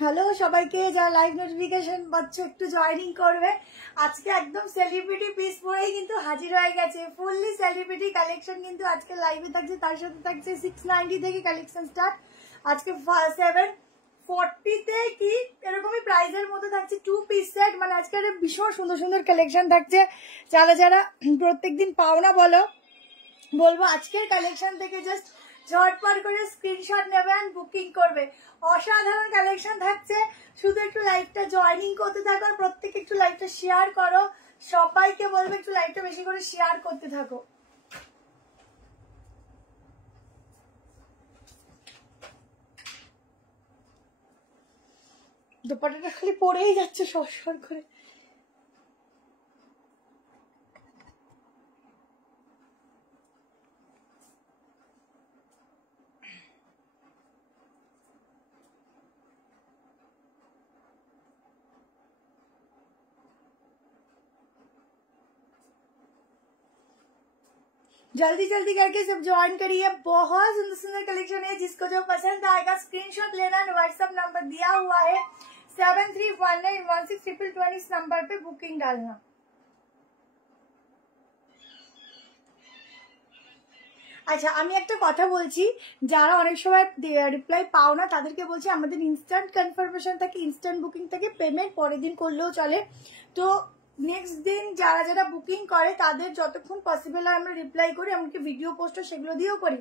Hello সবাইকে, যারা live notification পাচ্ছ একটু জয়েনিং করবে। আজকে একদম সেলিব্রিটি পিস পরেই কিন্তু হাজির হয়ে গেছে, ফুললি সেলিব্রিটি কালেকশন কিন্তু আজকে লাইভে থাকছে। তার সাথে থাকছে 690 থেকে কালেকশন স্টার্ট, আজকে 740-তে কি এরকমই প্রাইজের মধ্যে থাকছে 2 পিস সেট। মানে আজকে ভীষণ সুন্দর সুন্দর কালেকশন থাকছে। যারা যারা প্রত্যেকদিন পাও না বলবো আজকের কালেকশন থেকে জাস্ট ঝটপট করে স্ক্রিনশট নেবে আর বুকিং করবে। অসাধারণ কালেকশন থাকছে, শুধু একটু লাইভটা জয়েনিং করতে থাকো, প্রত্যেকে একটু লাইভটা শেয়ার করো। সবাইকে বলবে একটু লাইভটা বেশি করে শেয়ার করতে থাকো। দোপাটাটা খালি পড়েই যাচ্ছে সর করে। जल्दी जल्दी करके सब ज्वाइन करिए, बहुत सुंदर सुंदर कलेक्शन है। जिसको जो पसंद आएगा स्क्रीनशॉट लेना, व्हाट्सएप नंबर दिया हुआ है 73191622 इस नंबर पे बुकिंग डालना। আচ্ছা, আমি একটা কথা বলছি, যারা অনেক সময় রিপ্লাই পাও না তাদেরকে বলছি আমাদের ইনস্ট্যান্ট কনফার্মেশন থাকে, ইনস্ট্যান্ট বুকিং থাকে, পেমেন্ট পরের দিন করলেও চলে। তো নেক্সট দিন যারা যারা বুকিং করে তাদের যতক্ষণ পসিবল হয় আমরা রিপ্লাই করি, এমনকি ভিডিও পোস্টও সেগুলো দিয়েও করি।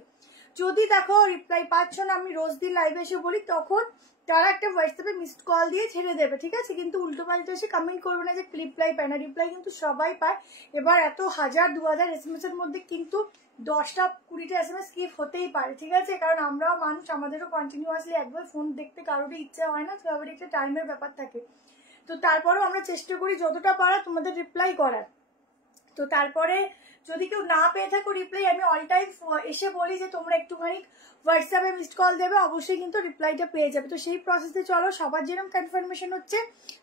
যদি দেখো রিপ্লাই পাচ্ছ না, আমি রোজ দিন লাইভে এসে বলি, তখন তারা একটা হোয়াটসঅ্যাপে মিসড কল দিয়ে ছেড়ে দেবে, ঠিক আছে? কিন্তু উল্টো পাল্টা এসে কমেন্ট করবে না যে রিপ্লাই পায় না। রিপ্লাই কিন্তু সবাই পায়। এবার এত 1000-2000 SMS এর মধ্যে কিন্তু 10টা-20টা SMS স্কিপ হতেই পারে, ঠিক আছে? কারণ আমরাও মানুষ, আমাদেরও কন্টিনিউয়াসলি একবার ফোন দেখতে কারোরই ইচ্ছা হয় না, সবারই একটা টাইমের ব্যাপার থাকে। তো তারপরেও আমরা চেষ্টা করি যতটা পারা তোমাদের রিপ্লাই করার। তো তারপরে যদি কেউ না পেয়ে থাকো রিপ্লাই, আমি অল টাইম এসে বলি যে তোমরা একটুখানি হোয়াটসঅ্যাপে মিসড কল দেবে, অবশ্যই কিন্তু রিপ্লাইটা পেয়ে যাবে। তো সেই প্রসেসে চলো, সবার যেরকম কনফার্মেশন হচ্ছে,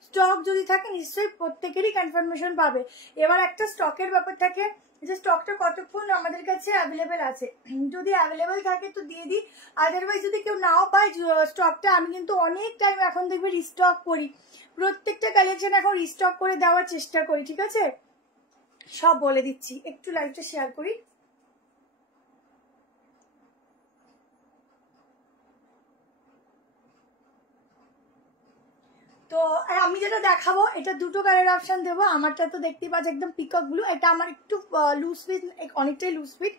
স্টক যদি থাকে নিশ্চয়ই প্রত্যেকেরই কনফার্মেশন পাবে। এবার একটা স্টকের ব্যাপার থাকে যে স্টকটা কতক্ষণ আমাদের কাছে অ্যাভেলেবেল আছে। যদি অ্যাভেলেবেল থাকে তো দিয়ে দিই, আদারওয়াইজ যদি কেউ নাও পায় স্টকটা, আমি কিন্তু অনেক টাইম এখন দেখবে রিস্টক করি, প্রত্যেকটা কালেকশন এখন রিস্টক করে দেওয়ার চেষ্টা করি, ঠিক আছে? সব বলে দিচ্ছি, একটু লাইভটা শেয়ার করি। তো আমি যেটা দেখাবো এটা দুটো কালার অপশন দেবো। আমারটা তো দেখতেই পাচ্ছ একদম পিকক ব্লু, এটা আমার একটু লুজ ফিট, অনেকটাই লুজ ফিট,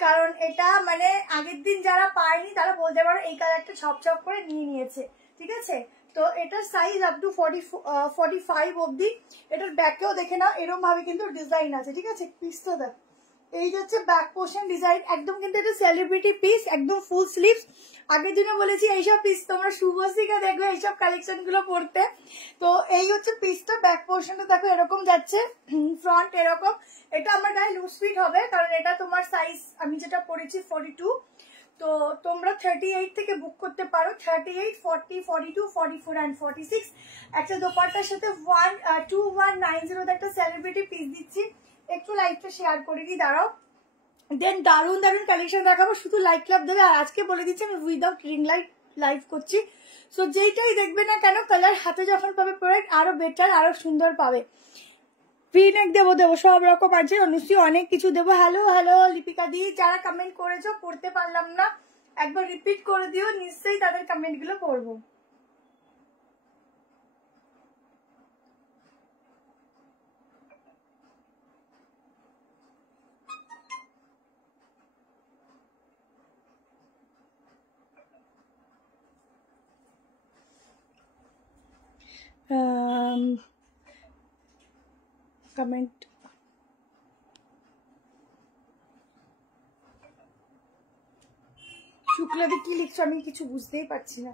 কারণ এটা মানে আগের দিন যারা পায়নি তারা বলতে পারো এই কালারটা ছপ করে নিয়ে নিয়েছে, ঠিক আছে? তো এটার সাইজ আপ টু 45 অব্দি। এটার ব্যাকেও দেখে নাও, এরকম ভাবে কিন্তু ডিজাইন আছে, ঠিক আছে? পিসটা দেখ, এই হচ্ছে ব্যাক পোর্শন ডিজাইন, একদম কিন্তু এটা সেলিব্রিটি পিস, একদম ফুল স্লিভস। আগের দিনে বলেছি এইসব পিস তোমরা শুভশ্রীকে দেখবে এইসব কালেকশন গুলো পড়তে। তো এই হচ্ছে পিসটা, ব্যাক পোর্শনটা দেখো এরকম যাচ্ছে, ফ্রন্ট এরকম। এটা আমার গায়ে লুজ ফিট হবে, কারণ এটা তোমার সাইজ আমি যেটা পরেছি 42। তো তোমরা 38 থেকে বুক করতে পারো, 38, 40, 42, 44 and 46। একটা দোপাট্টার সাথে 2190 একটা সেলিব্রিটি পিস দিচ্ছি। একটু লাইভটা শেয়ার করে দিই, দাঁড়াও। দেন দারুণ দারুণ কালেকশন দেখাবো, শুধু লাইক ক্লাব দেবে। আর আজকে বলে দিচ্ছি আমি উইদাউট রিং লাইট লাইভ করছি। সো যেইটাই দেখবে না কেন, কালার হাতে যখন পাবে প্রোডাক্ট আরো বেটার, আরো সুন্দর পাবে। ভিনেক দেবো সব রকম আছে, নিশ্চয়ই অনেক কিছু দেবো। হ্যালো লিপিকা দি, যারা কমেন্ট করেছো পড়তে পারলাম না, একবার রিপিট করে দিও, নিশ্চয়ই তাদের কমেন্ট গুলো পড়বো। কমেন্ট শুক্লাদি কি লিখছো আমি কিছু বুঝতেই পারছি না।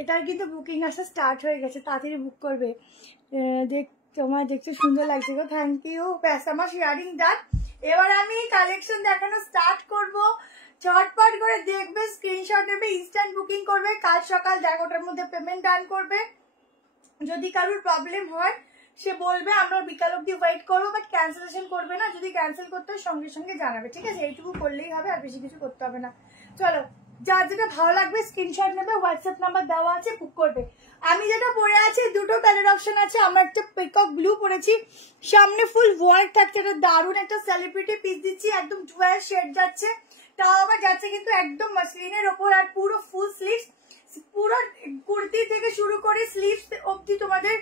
এটার কিন্তু বুকিং আসা স্টার্ট হয়ে গেছে, তাড়াতাড়ি বুক করবে। তোমার দেখতে সুন্দর লাগছে গো, থ্যাংক ইউ। ব্যাস আমার শেয়ারিং ডান। এবার আমি কালেকশন দেখানো স্টার্ট করব, ঝটপট করে দেখবে, স্ক্রিনশট নেবে, ইনস্ট্যান্ট বুকিং করবে, কাল সকাল 11টার মধ্যে পেমেন্ট ডান করবে। যদি কারোর প্রবলেম হয় সে বলবে আমরা বিকাল অব্দি ওয়েট করবো, বাট ক্যান্সেলেশন করবে না। যদি ক্যান্সেল করতে হয় সঙ্গে সঙ্গে জানাবে, ঠিক আছে? এইটুকু করলেই হবে, আর বেশি কিছু করতে হবে না। চলো, যার যেটা ভালো লাগবে স্ক্রিনশট নেবে, হোয়াটসঅ্যাপ নাম্বার দেওয়া আছে, বুক করবে। আমি যেটা পরে আছি দুটো কালার অপশন আছে। আমরা একটা পিকক ব্লু পরেছি, সামনে ফুল ওয়ার্ক থাকছে, এটা দারুণ একটা সেলিব্রিটি পিস দিচ্ছি, একদম ডুয়াল শেড যাচ্ছে, তাও আবার যাচ্ছে কিন্তু একদম মাসলিনের ওপর, আর পুরো ফুল স্লিভস, পুরো কুর্তি থেকে শুরু করে স্লিভস অব্দি তোমাদের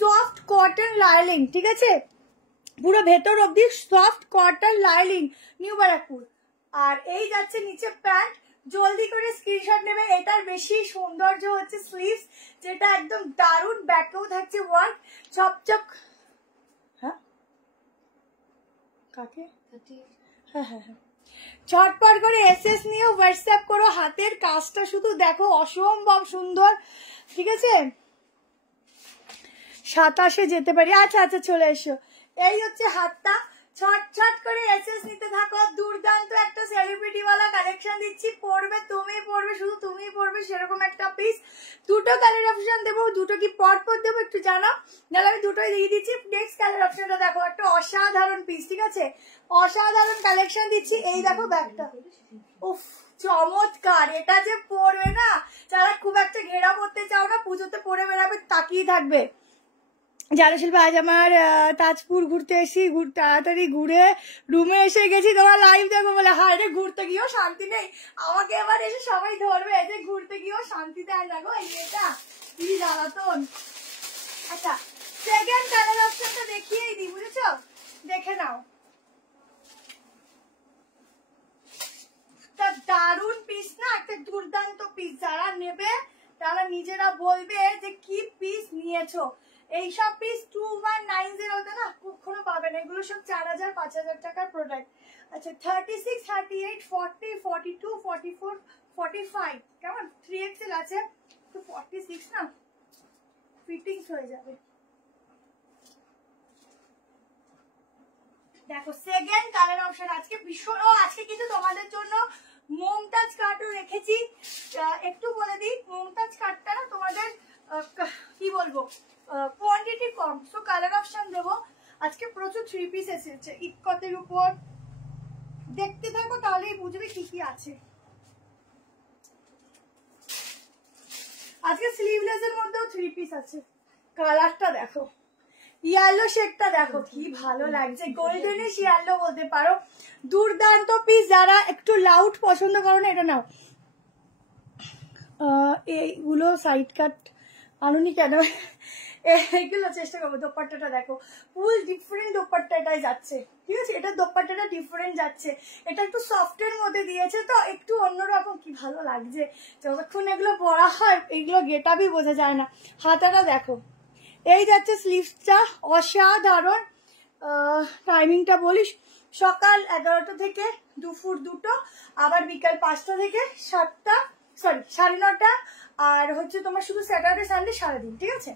সফট কটন লাইলিং, ঠিক আছে? পুরো ভেতর অব্দি সফট কটন লাইলিং, নিউ ব্যারাকপুর। আর এই যাচ্ছে নিচে প্যান্ট, জলদি করে স্ক্রিনশট নেবে। এটার বেশি সৌন্দর্য হচ্ছে স্লিভস, যেটা একদম দারুণ, ব্যাকেও থাকছে ওয়ার্ক, চকচক। হ্যাঁ কাকে? হ্যাঁ হ্যাঁ হ্যাঁ, ঝটপট করে এসএস নিয়ে হোয়াটসঅ্যাপ করো। হাতের কাজটা শুধু দেখো, অসম্ভব সুন্দর, ঠিক আছে? 27-এ যেতে পারি। আচ্ছা আচ্ছা, চলে এসো। এই হচ্ছে হাতটা, ছট করে এসএস নিতে থাকো। দুর্দান্ত একটা সেলিব্রিটি ওয়ালা কালেকশন দিচ্ছি, পরবে তুমি, পরবে শুধু তুমি পরবে, সেরকম একটা পিস। দুটো কালার অপশন দেবো, দুটো কি পর দেবো একটু জানাও, নাহলে আমি দুটোই দিয়ে দিচ্ছি। নেক্সট কালার অপশনটা দেখো, একটা অসাধারণ পিস, ঠিক আছে? অসাধারণ কালেকশন দিচ্ছি। এই দেখো ব্যাগটা, উফ চমৎকার। এটা যে পরবে না, যারা খুব একটা ঘেরা পড়তে চাও না, পুজোতে পরে বেড়াবে, তাকিয়ে থাকবে। জানো শিল্পা, আজ আমার তাজপুর ঘুরতে এসি, তাড়াতাড়ি ঘুরে রুমে এসে গেছি, তোমার লাইভ দেখো বলে। হায় রে, ঘুরতে গিয়েও শান্তি নেই, আমাকে এবার এসে সবাই ধরবে যে ঘুরতে গিয়েও শান্তি দেয় না গো, এটা কি জ্বালাতন। আচ্ছা, সেকেন্ড কালার অপশনটা দেখিয়েই দিই, বুঝেছো? দেখে নাও, দারুণ পিস না, একটা দুর্দান্ত পিস। যারা নেবে তারা নিজেরা বলবে যে কি পিস নিয়েছো। এইসব পিস 2190 না কখনো পাবে না, এগুলো সব 4000-5000 টাকার প্রোডাক্ট। আচ্ছা, 36, 38, 40, 42, 44, 45, কেমন 3XL আছে তো 46 না ফিটিংস হয়ে যাবে। দেখো সেকেন্ড কালার অপশন আজকে ভীষণ, আজকে কিন্তু তোমাদের জন্য মমতাজ কাটও রেখেছি। একটু বলে দিই, মমতাজ কাটটা না তোমাদের কি বলবো, কোয়ান্টিটি কম, সো কালার অপশন দেবো। আজকে প্রচুর 3 পিস এসেছে ইকতের উপর, দেখতে থাকো তাহলেই বুঝবে কি কি আছে। আজকে স্লিভলেস এর মধ্যেও 3 পিস আছে। কালারটা দেখো, ইয়েলো শেডটা দেখো কি ভালো লাগছে, গোল্ডেনিশ ইয়েলো বলতে পারো, দুর্দান্ত পিস। যারা একটু লাউড পছন্দ করো না, এটা নাও। এইগুলো সাইড কাট আনুনি কেন, এইগুলো চেষ্টা করবো। দোপাট্টাটা দেখো, ফুল ডিফারেন্ট দোপাট্টাটাই যাচ্ছে, ঠিক আছে? এটা দোপাট্টাটা ডিফারেন্ট যাচ্ছে, এটা একটু সফটের মধ্যে দিয়েছে তো একটু অন্যরকম, কি ভালো লাগছে। যতক্ষণ এগুলো পরা হয় এইগুলো গেটআপই বোঝা যায় না। হাতাটা দেখো, এই যাচ্ছে স্লিভসটা, অসাধারণ। টাইমিংটা বলিস, সকাল 11টা থেকে দুপুর 2টো, আবার বিকাল 5টা থেকে 7টা, সরি 9:30, আর হচ্ছে তোমার শুধু স্যাটারডে সানডে সারাদিন, ঠিক আছে?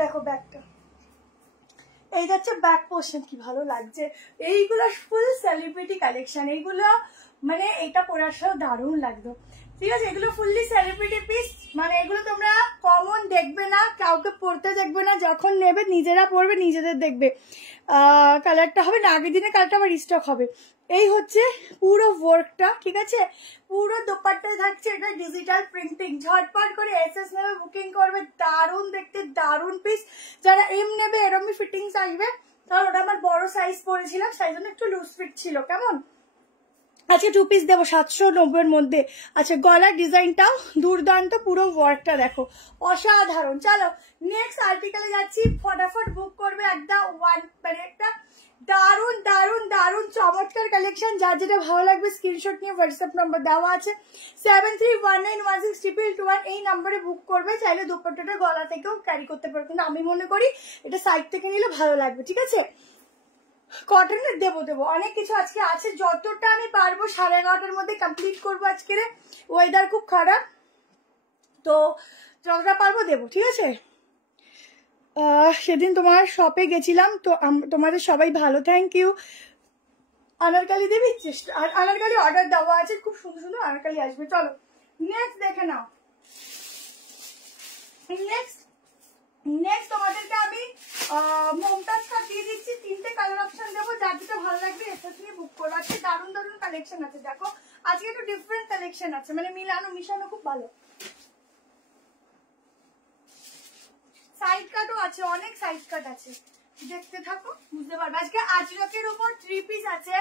দেখো ব্যাগটা, এই যাচ্ছে ব্যাক পোর্শন, কি ভালো লাগছে। এইগুলো ফুল সেলিব্রিটি কালেকশন, এইগুলো মানে এটা পরার সাথে দারুণ লাগতো, ঠিক আছে? এগুলো ফুললি সেলিব্রিটি পিস, মানে এগুলো তোমরা কমন দেখবে না, কাউকে পরতে দেখবে না, যখন নেবে নিজেরা পরবে, নিজেদের দেখবে। কালারটা হবে না, আগের দিনে কালারটা আবার স্টক হবে। এই হচ্ছে পুরো ওয়ার্কটা, ঠিক আছে? পুরো দোপাট্টায় থাকছে এটা ডিজিটাল প্রিন্টিং। ঝটপট করে এসএস নেবে, বুকিং করবে, দারুণ দেখতে, দারুণ পিস। যারা এম নেবে এরমই ফিটিংস আসবে, কারণ ওটা আমার বড় সাইজ পরেছিলাম, সেই জন্য একটু লুজ ফিট ছিল, কেমন? আজকে 2 পিস দেবো 790-এর মধ্যে। আচ্ছা, গলার ডিজাইনটাও দুর্দান্ত, পুরো ওয়ার্কটা দেখো অসাধারণ। চলো নেক্সট আর্টিকেলে যাচ্ছি, ফটাফট বুক করবে। একটা দারুণ দারুণ দারুণ চমৎকার কালেকশন। যার যেটা ভালো লাগবে স্ক্রিনশট নিয়ে হোয়াটসঅ্যাপ নাম্বার দেওয়া আছে 7319162121, এই নাম্বারে বুক করবে। চাইলে দুপাট্টাটা গলা থেকেও ক্যারি করতে পারো, কিন্তু আমি মনে করি এটা সাইড থেকে নিলে ভালো লাগবে, ঠিক আছে? কটনের দেবো অনেক কিছু আজকে আছে, যতটা আমি পারবো 11:30-টার মধ্যে কমপ্লিট করবো। আজকের ওয়েদার খুব খারাপ, তো যতটা পারবো দেবো, ঠিক আছে? সেদিন তোমার শপে গেছিলাম, তো তোমাদের সবাই ভালো, থ্যাংক ইউ। আনারকালি দেবি চেষ্টা, আর আনারকালি অর্ডার দেওয়া আছে, খুব সুন্দর সুন্দর আনারকালি আসবে। চলো নেক্সট দেখে নাও। নেক্সট নেক্সট তোমাদেরকে আমি মমতাজ কাট দিয়ে দিচ্ছি, 3টে কালার অপশন দেবো, যার যেটা ভালো লাগবে এসএস নিয়ে বুক করো। আজকে দারুণ দারুণ কালেকশন আছে, দেখো আজকে একটু ডিফারেন্ট কালেকশন আছে, মানে মিলানো মিশানো খুব ভালো। সাইড কাটও আছে, অনেক সাইড কাট আছে, দেখতে থাকো বুঝতে পারবে। আজকে আজরকের উপর 3 পিস আছে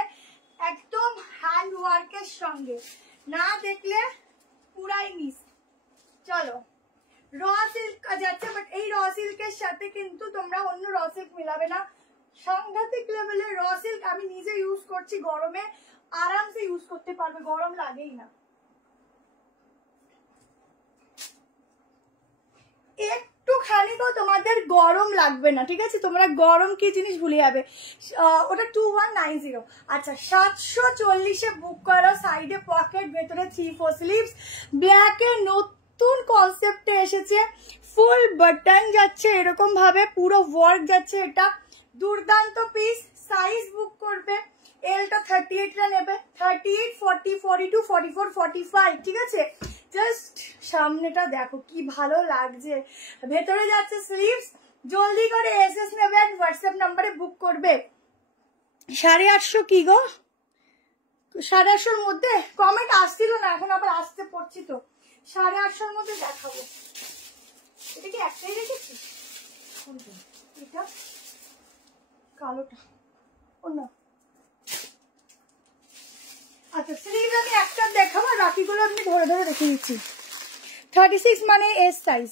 একদম হ্যান্ড ওয়ার্কের সঙ্গে, না দেখলে পুরাই মিস। চলো র সিল্ক যাচ্ছে, বাট এই র সিল্কের সাথে কিন্তু তোমরা অন্য র সিল্ক মিলাবে না, সাংঘাতিক লেভেলের র সিল্ক। আমি নিজে ইউজ করছি, গরমে আরামসে ইউজ করতে পারবে, গরম লাগেই না। একটুখানি তো তোমাদের গরম লাগবে না, ঠিক আছে, তোমরা গরম কি জিনিস ভুলে যাবে। ওটা 2190। আচ্ছা 740-এ বুক করো, সাইডে পকেট, ভেতরে 3-4 স্লিভস, ব্ল্যাকের নতুন কনসেপ্টে এসেছে, ফুল বাটন যাচ্ছে এরকম ভাবে, পুরো ওয়ার্ক যাচ্ছে, এটা দুর্দান্ত পিস। সাইজ বুক করবে, এলটা 38টা নেবে, 38, 40, 42, 44, 45, ঠিক আছে। জাস্ট সামনেটা দেখো কি ভালো লাগছে, ভেতরে যাচ্ছে স্লিভস। জলদি করে এসএস নেবেন, হোয়াটসঅ্যাপ নাম্বারে বুক করবে। 850 কি গো, 850-র মধ্যে কমেন্ট আসছিল না, এখন আবার আসতে পড়ছি তো, 850-র মধ্যে দেখাবো। এটা কি একটাই রেখেছি, এটা কালোটা অন্য। আচ্ছা স্লিভ আমি একটা দেখাবো, বাকিগুলো আমি ধরে ধরে রেখে দিচ্ছি। 36 মানে এস সাইজ।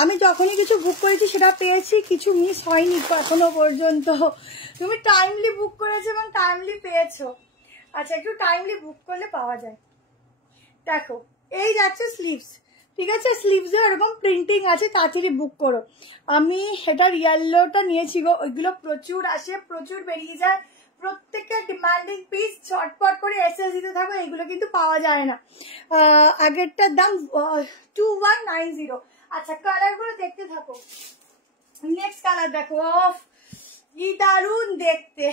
আমি যখনই কিছু বুক করেছি সেটা পেয়েছি, কিছু মিস হয়নি এখনো পর্যন্ত। তুমি টাইমলি বুক করেছো এবং টাইমলি পেয়েছো। আচ্ছা একটু টাইমলি বুক করলে পাওয়া যায়। দেখো এই যাচ্ছে স্লিভস, ঠিক আছে, স্লিভসে এরকম প্রিন্টিং আছে, তাড়াতাড়ি বুক করো। আমি এটা রিয়ালোটা নিয়েছি গো, ওইগুলো প্রচুর আসে, প্রচুর বেরিয়ে যায়, প্রত্যেকের ডিমান্ডিং পিস, চটপট করে এসএস দিতে থাকো, এগুলো কিন্তু পাওয়া যায় না। আগেরটার দাম 2190। আচ্ছা কালারগুলো দেখতে থাকো। নেক্সট কালার দেখো, অফ কি দারুন দেখতে,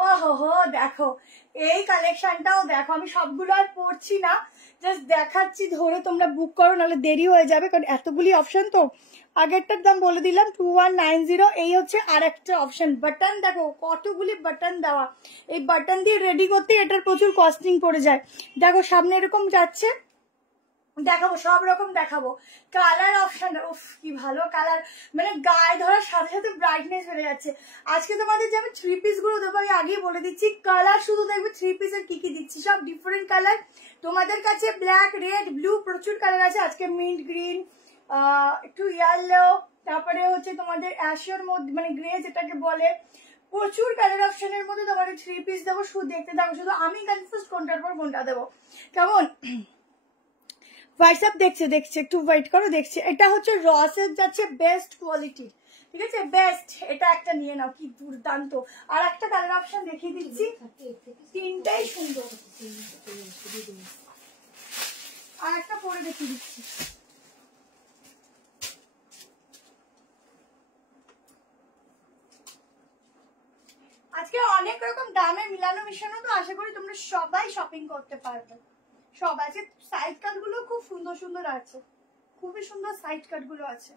ও হো দেখো এই কালেকশনটাও দেখো। আমি সবগুলো আর পড়ছি না, জাস্ট দেখাচ্ছি, ধরে তোমরা বুক করো, নাহলে দেরি হয়ে যাবে, কারণ এতগুলি অপশন তো। আগেরটার দাম বলে দিলাম 2190। এই হচ্ছে আর একটা অপশন, বাটন দেখো কতগুলি বাটন দেওয়া, এই বাটন দিয়ে রেডি করতে এটার প্রচুর কস্টিং পড়ে যায়। দেখো সামনে এরকম যাচ্ছে, দেখাবো সব রকম দেখাবো। কালার অপশন, উফ কি ভালো কালার, মানে গায়ে ধরার সাথে সাথে ব্রাইটনেস বেড়ে যাচ্ছে। আজকে তোমাদের যে আমি 3 পিস গুলো দেবো, আমি আগেই বলে দিচ্ছি, কালার শুধু দেখবে 3 পিসের কি কি দিচ্ছি, সব ডিফারেন্ট কালার। তোমাদের কাছে ব্ল্যাক, রেড, ব্লু প্রচুর কালার আছে, আজকে মিন্ট গ্রিন, একটু ইয়েলো, তারপরে হচ্ছে তোমাদের অ্যাশের মধ্যে মানে গ্রে যেটাকে বলে, প্রচুর কালার অপশনের মধ্যে তোমাদের 3 পিস দেবো। শুধু দেখতে থাকো, শুধু আমি কনফিউজ কোনটার পর কোনটা দেবো, কেমন। হোয়াটসঅ্যাপ দেখছে একটু ওয়েট করো, দেখছে। এটা হচ্ছে রসের যাচ্ছে বেস্ট কোয়ালিটি, ঠিক আছে, বেস্ট। এটা একটা নিয়ে নাও, কি দুর্দান্ত। আর একটা কালার অপশন দেখিয়ে দিচ্ছি, 3টাই সুন্দর। আর একটা পরে দেখিয়ে দিচ্ছি। আজকে অনেক রকম দামে মিলানো মিশানো, তো আশা করি তোমরা সবাই শপিং করতে পারবে। সব আছে, সাইড কাট গুলো খুব সুন্দর সুন্দর আছে, খুবই সুন্দর সাইড কাট গুলো আছে।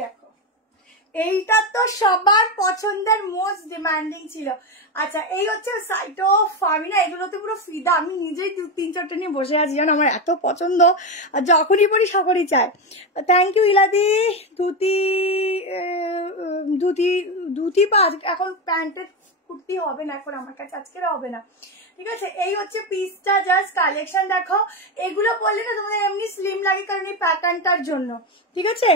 দেখো এইটা তো সবার পছন্দের, মোস্ট ডিমান্ডিং ছিল। আচ্ছা এই হচ্ছে সাইড অফ, আমি না এগুলোতে পুরো ফিদা, আমি নিজেই 3-4টা নিয়ে বসে আছি, জানো আমার এত পছন্দ, আর যখনই পড়ি সকলই চায়। Thank you ইলাদি। ধুতি পা, এখন প্যান্টের কুর্তি হবে না, এখন আমার কাছে আজকের হবে না, ঠিক আছে। এই হচ্ছে পিসটা, জাস্ট কালেকশন দেখো। এগুলো পরলে না তোমাদের এমনি স্লিম লাগে, কারণ এই প্যাটার্নটার জন্য, ঠিক আছে।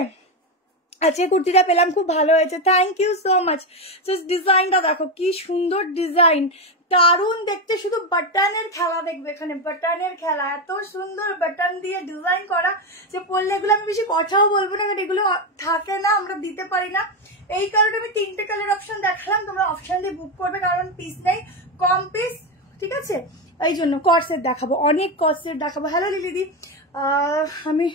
আজকে কুর্তিটা পেলাম, খুব ভালো হয়েছে, thank you so much. Just ডিজাইনটা দেখো কি সুন্দর ডিজাইন, দারুণ দেখতে। শুধু বাটনের খেলা দেখবে এখানে, বাটনের খেলা, এত সুন্দর বাটন দিয়ে ডিজাইন করা যে পরলে, এগুলো আমি বেশি কথাও বলবো না, কারণ এগুলো থাকে না, আমরা দিতে পারি না। এই কারণে আমি 3টে কালার অপশন দেখালাম, তোমরা অপশন দিয়ে বুক করবে, কারণ পিস নেই, কম পিস, ঠিক আছে। এই জন্য কর্সেট দেখাবো, অনেক কর্সেট দেখাবো। হ্যালো দিদি, আমি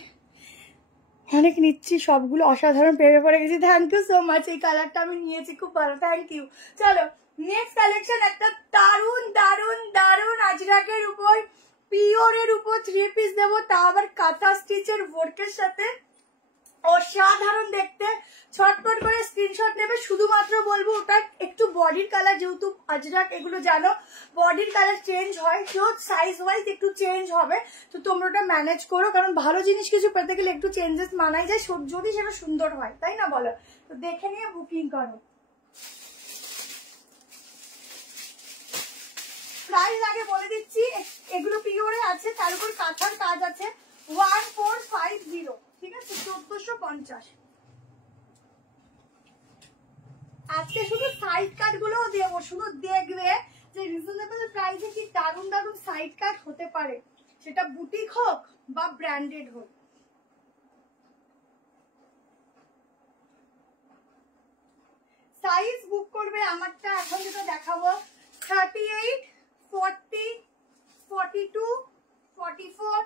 অনেক নিচ্ছি, সবগুলো অসাধারণ প্রেমে পড়ে গেছি, থ্যাংক ইউ সো মাচ। এই কালারটা আমি নিয়েছি, খুব ভালো, থ্যাংক ইউ। চলো নেক্সট কালেকশন একটা দারুন দারুন দারুন আজরাকের উপর পিওরের উপর 3 পিস দেবো, তা আবার কাঁথা স্টিচের ওয়ার্কের সাথে, অসাধারণ দেখতে। ছটপট করে স্ক্রিনশট নেবে। শুধুমাত্র বলবো ওটা একটু বডির কালার, যেহেতু আজরাক এগুলো জানো বডির কালার চেঞ্জ হয়, তো সাইজ ওয়াইজ একটু চেঞ্জ হবে, তো তোমরা ওটা ম্যানেজ করো, কারণ ভালো জিনিস কিছু পেতে গেলে একটু চেঞ্জেস মানাই যায়, যদি সেটা সুন্দর হয়, তাই না বলো? তো দেখে নিয়ে বুকিং করো। প্রাইস আগে বলে দিচ্ছি, এগুলো পিওরে আছে, তার উপর কাঁথার কাজ আছে। 1450, ঠিক আছে, 1450। আজকে শুধু সাইড কাট গুলো দেবো, শুধু দেখবে যে রিজনেবল প্রাইসে কি দারুন দারুন সাইড কাট হতে পারে, সেটা বুটিক হোক বা ব্র্যান্ডেড হোক। সাইজ বুক করবে, আমারটা এখন যেটা দেখাবো 38, 40, 42, 44,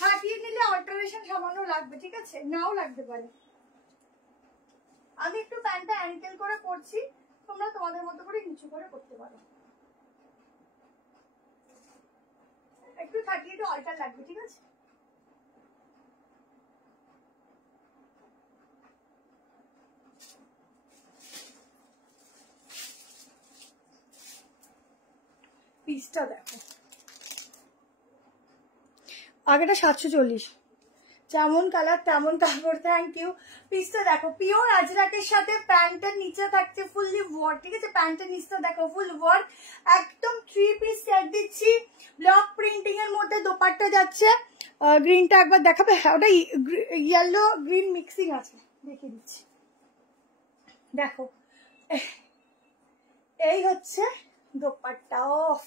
30 নিলে অল্টারেশন সামান্য লাগবে, ঠিক আছে, নাও লাগতে পারে। আমি একটু প্যান্টটা অ্যাঙ্কেল করে করছি, তোমরা তোমাদের মতো করে নিচু করে করতে পারো। একটু 32 অল্টার লাগবে, ঠিক আছে। পিসটা দেখো, আগেটা 740, যেমন কালার তেমন কাপড়। Thank you. পিসটা দেখো, পিওর আজরাকের সাথে প্যান্টের নিচে থাকছে ফুললি ওয়ার্ক, ঠিক আছে, প্যান্টের নিচটা দেখো ফুল ওয়ার্ক, একদম 3 পিস সেট দিচ্ছি। ব্লক প্রিন্টিং এর মধ্যে দোপাট্টা যাচ্ছে। গ্রিনটা একবার দেখাবে? হ্যাঁ, ওটা ইয়েলো গ্রিন মিক্সিং আছে, দেখিয়ে দিচ্ছি। দেখো এই হচ্ছে দোপাট্টা। অফ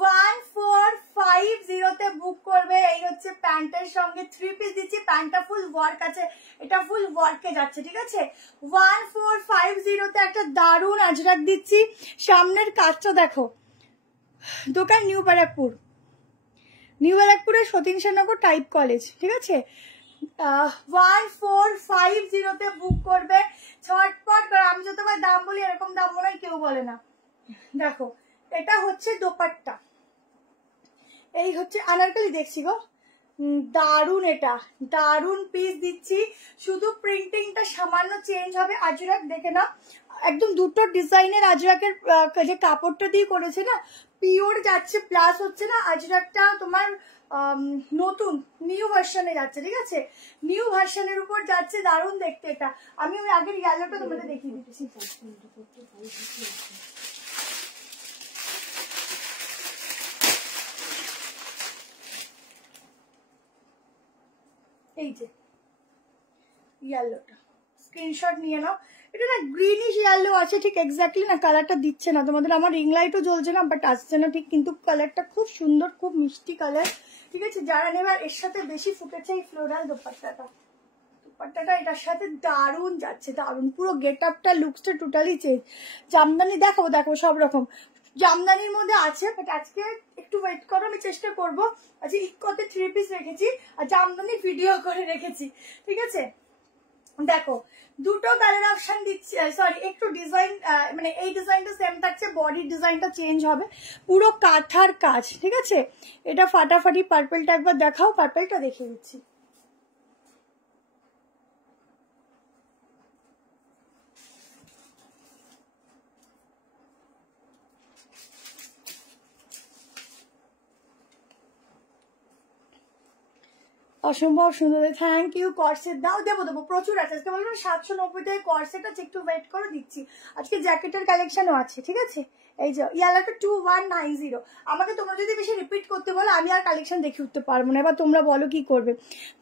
1450 বুক করবে। এই হচ্ছে প্যান্টের সঙ্গে 3 পিস দিচ্ছি, প্যান্টটা ফুল ওয়ার্ক আছে, এটা ফুল ওয়ার্কে যাচ্ছে, ঠিক আছে। 1450 একটা দারুণ আজরাক দিচ্ছি। সামনের কাজটা দেখো, দোকান নিউ ব্যারাকপুর, নিউ ব্যারাকপুরের সতীন সেননগর টাইপ কলেজ, ঠিক আছে। 1450 বুক করবে, ছটপট করে। আমি যতবার দাম বলি এরকম দাম মনে হয় কেউ বলে না। দেখো এটা হচ্ছে দোপাট্টা, এই হচ্ছে আনারকলি, দেখছি গো দারুন, এটা দারুন পিস দিচ্ছি। শুধু প্রিন্টিংটা সামান্য চেঞ্জ হবে। আজরাক দেখে না, একদম দুটো ডিজাইনের আজরাকের যে কাপড়টা দিয়ে করেছে না, পিওর যাচ্ছে, প্লাস হচ্ছে না আজরাকটা তোমার নতুন নিউ ভার্সনে যাচ্ছে, ঠিক আছে, নিউ ভার্সনের উপর যাচ্ছে, দারুণ দেখতে এটা। আমি ওই আগের ইয়েলোটা তোমাদের দেখিয়ে দিতেছি। এই যে ইয়েলোটা, স্ক্রিনশট নিয়ে নাও। এটা না গ্রিনিশ ইয়েলো আছে, ঠিক এক্স্যাক্টলি না কালারটা দিচ্ছে না তোমাদের, আমার রিং লাইটও জ্বলছে না, বাট আসছে না ঠিক, কিন্তু কালারটা খুব সুন্দর, খুব মিষ্টি কালার, ঠিক আছে। যারা নেবে, এর সাথে বেশি ফুটেছে এই ফ্লোরাল দোপাট্টাটা। দোপাট্টাটা এটার সাথে দারুণ যাচ্ছে, দারুণ, পুরো গেট আপটা, লুকসটা টোটালি চেঞ্জ। জামদানি দেখাবো, দেখো সব রকম জামদানির মধ্যে আছে, বাট আজকে একটু ওয়েট করো, আমি চেষ্টা করবো। আজকে ইকোতে 3 পিস রেখেছি আর জামদানি ভিডিও করে রেখেছি, ঠিক আছে। দেখো দুটো কালার অপশন দিচ্ছি, সরি একটু ডিজাইন, মানে এই ডিজাইনটা সেম থাকছে, বডির ডিজাইনটা চেঞ্জ হবে, পুরো কাঁথার কাজ, ঠিক আছে। এটা ফাটাফাটি পার্পেলটা একবার দেখাও, পার্পেলটা দেখিয়ে দিচ্ছি। অসম্ভব সুন্দর, থ্যাংক ইউ। কর্সেট দাও, দেবো দেবো, প্রচুর আছে। আজকে বলবো 790 টাকা কর্সেট আছে, একটু ওয়েট করে দিচ্ছি। আজকে জ্যাকেটের কালেকশনও আছে, ঠিক আছে। এই যে ইয়ালাটা 2190। আমাকে তোমরা যদি বেশি রিপিট করতে বলো, আমি আর কালেকশন দেখে উঠতে পারবো না, এবার তোমরা বলো কি করবে।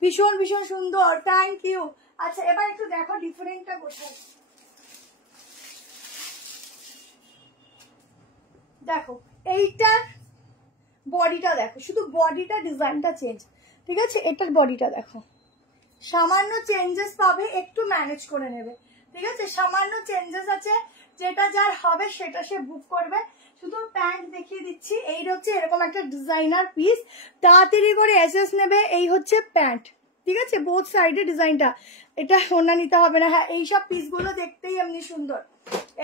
ভীষণ ভীষণ সুন্দর, থ্যাংক ইউ। আচ্ছা এবার একটু দেখো ডিফারেন্টটা কোথায়। দেখো এইটার বডিটা দেখো, শুধু বডিটা ডিজাইনটা চেঞ্জ, ঠিক আছে। এটার বডিটা দেখো, সামান্য চেঞ্জেস পাবে, একটু ম্যানেজ করে নেবে, ঠিক আছে। সামান্য চেঞ্জেস আছে, যেটা যার হবে সেটা সে বুক করবে। শুধু প্যান্ট দেখিয়ে দিচ্ছি, এই হচ্ছে এরকম একটা ডিজাইনার পিস, তাড়াতাড়ি করে এসএস নেবে। এই হচ্ছে প্যান্ট, ঠিক আছে, বোথ সাইডে ডিজাইনটা। এটা ওড়না নিতে হবে না। হ্যাঁ, এইসব পিসগুলো দেখতেই এমনি সুন্দর।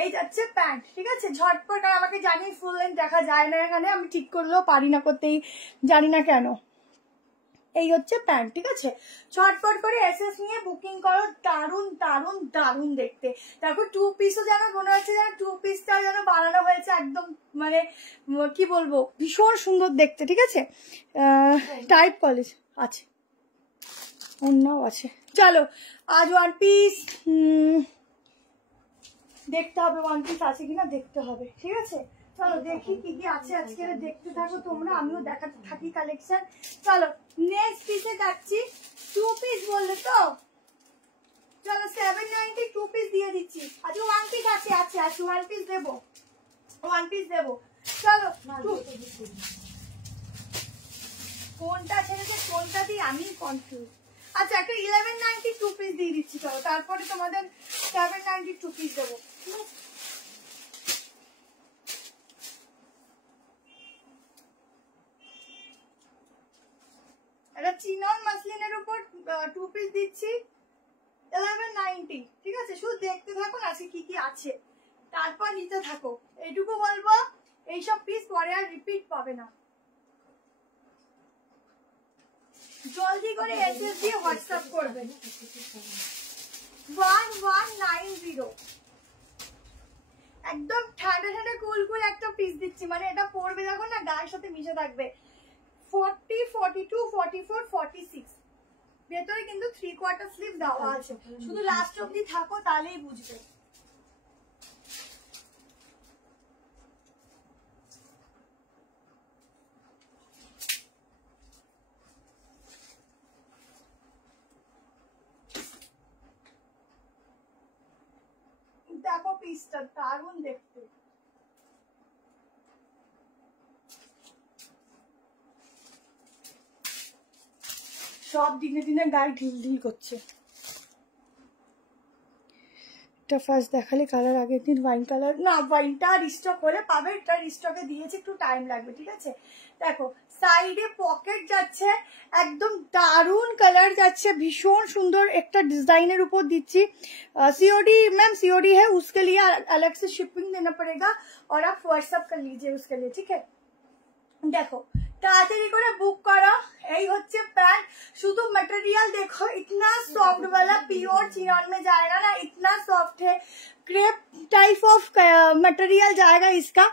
এই যাচ্ছে প্যান্ট, ঠিক আছে, ঝটপট। আর আমাকে জানি ফুল লেন্থ দেখা যায় না এখানে, আমি ঠিক করলেও পারি না করতেই, জানি না কেন। এই হচ্ছে প্যান্ট, ঠিক আছে, ছটপট করে এসএস নিয়ে বুকিং করো। দারুন দারুন দারুন দেখতে। দেখো 2 পিসও যেন মনে হচ্ছে যেন 2 পিসটাও যেন বানানো হয়েছে একদম, মানে কি বলবো, ভীষণ সুন্দর দেখতে, ঠিক আছে। টাইপ কলেজ আছে, অন্যও আছে। চলো আজ 1 পিস দেখতে হবে, 1 পিস আছে কিনা দেখতে হবে, ঠিক আছে। চলো দেখি কি কি আছে আজকে, দেখতে থাকো তোমরা, আমিও দেখাতে থাকি কালেকশন। চলো নেক্সট পিসে যাচ্ছি। 2 পিস বললে তো, চলো 790 2 পিস দিয়ে দিচ্ছি। আজকে 1 পিস আছে, 1 পিস দেবো, 1 পিস দেবো। চলো কোনটা ছেড়েছে কোনটা দিই আমি কনফিউজ। আচ্ছা একটা 1190 2 পিস দিয়ে দিচ্ছি। চলো তারপরে তোমাদের 790 2 পিস দেবো। এটা চিনন মাসলিনের উপর 2 পিস দিচ্ছি 1190, ঠিক আছে। শুধু দেখতে থাকুন আজকে কি কি আছে, তারপর নিতে থাকো। এইটুকু বলবো, এইসব পিস পরে আর রিপিট পাবে না। জলদি করে এসএস দিয়ে হোয়াটসঅ্যাপ করবে। 1190 একদম ঠান্ডা ঠান্ডা কুল কুল একটা পিস দিচ্ছি, মানে এটা পরবে দেখো না, গায়ের সাথে মিশে থাকবে। 40 42 44 46 ভেতরে কিন্তু 3/4 স্লিভ দেওয়া আছে, শুধু লাস্ট অবধি থাকো তাহলেই বুঝবে। দেখো পিসটা দারুণ দেখতে। সব দিনে দিনে গায়ে ঢিল ঢিল করছে। এটা ফার্স্ট দেখালে কালার, আগের দিন ওয়াইন কালার না, ওয়াইনটা রিস্টক হলে পাবে, এটা রিস্টকে দিয়েছে, একটু টাইম লাগবে, ঠিক আছে। দেখো সাইডে পকেট যাচ্ছে, একদম দারুণ কালার যাচ্ছে, ভীষণ সুন্দর একটা ডিजाइनर ऊपर দিচ্ছি। सीओडी मैम सीओडी है, उसके लिए अलग से शिपिंग देना पड़ेगा और आप व्हाट्सएप कर लीजिए उसके लिए, ठीक है। देखो ताड़ाताड़ी করে বুক করো। এই হচ্ছে প্যান্ট, শুধু मटेरियल देखो इतना सॉफ्ट वाला, प्योर चिनॉन में जाएगा ना, इतना सॉफ्ट है, क्रेप टाइप ऑफ मटेरियल जाएगा इसका।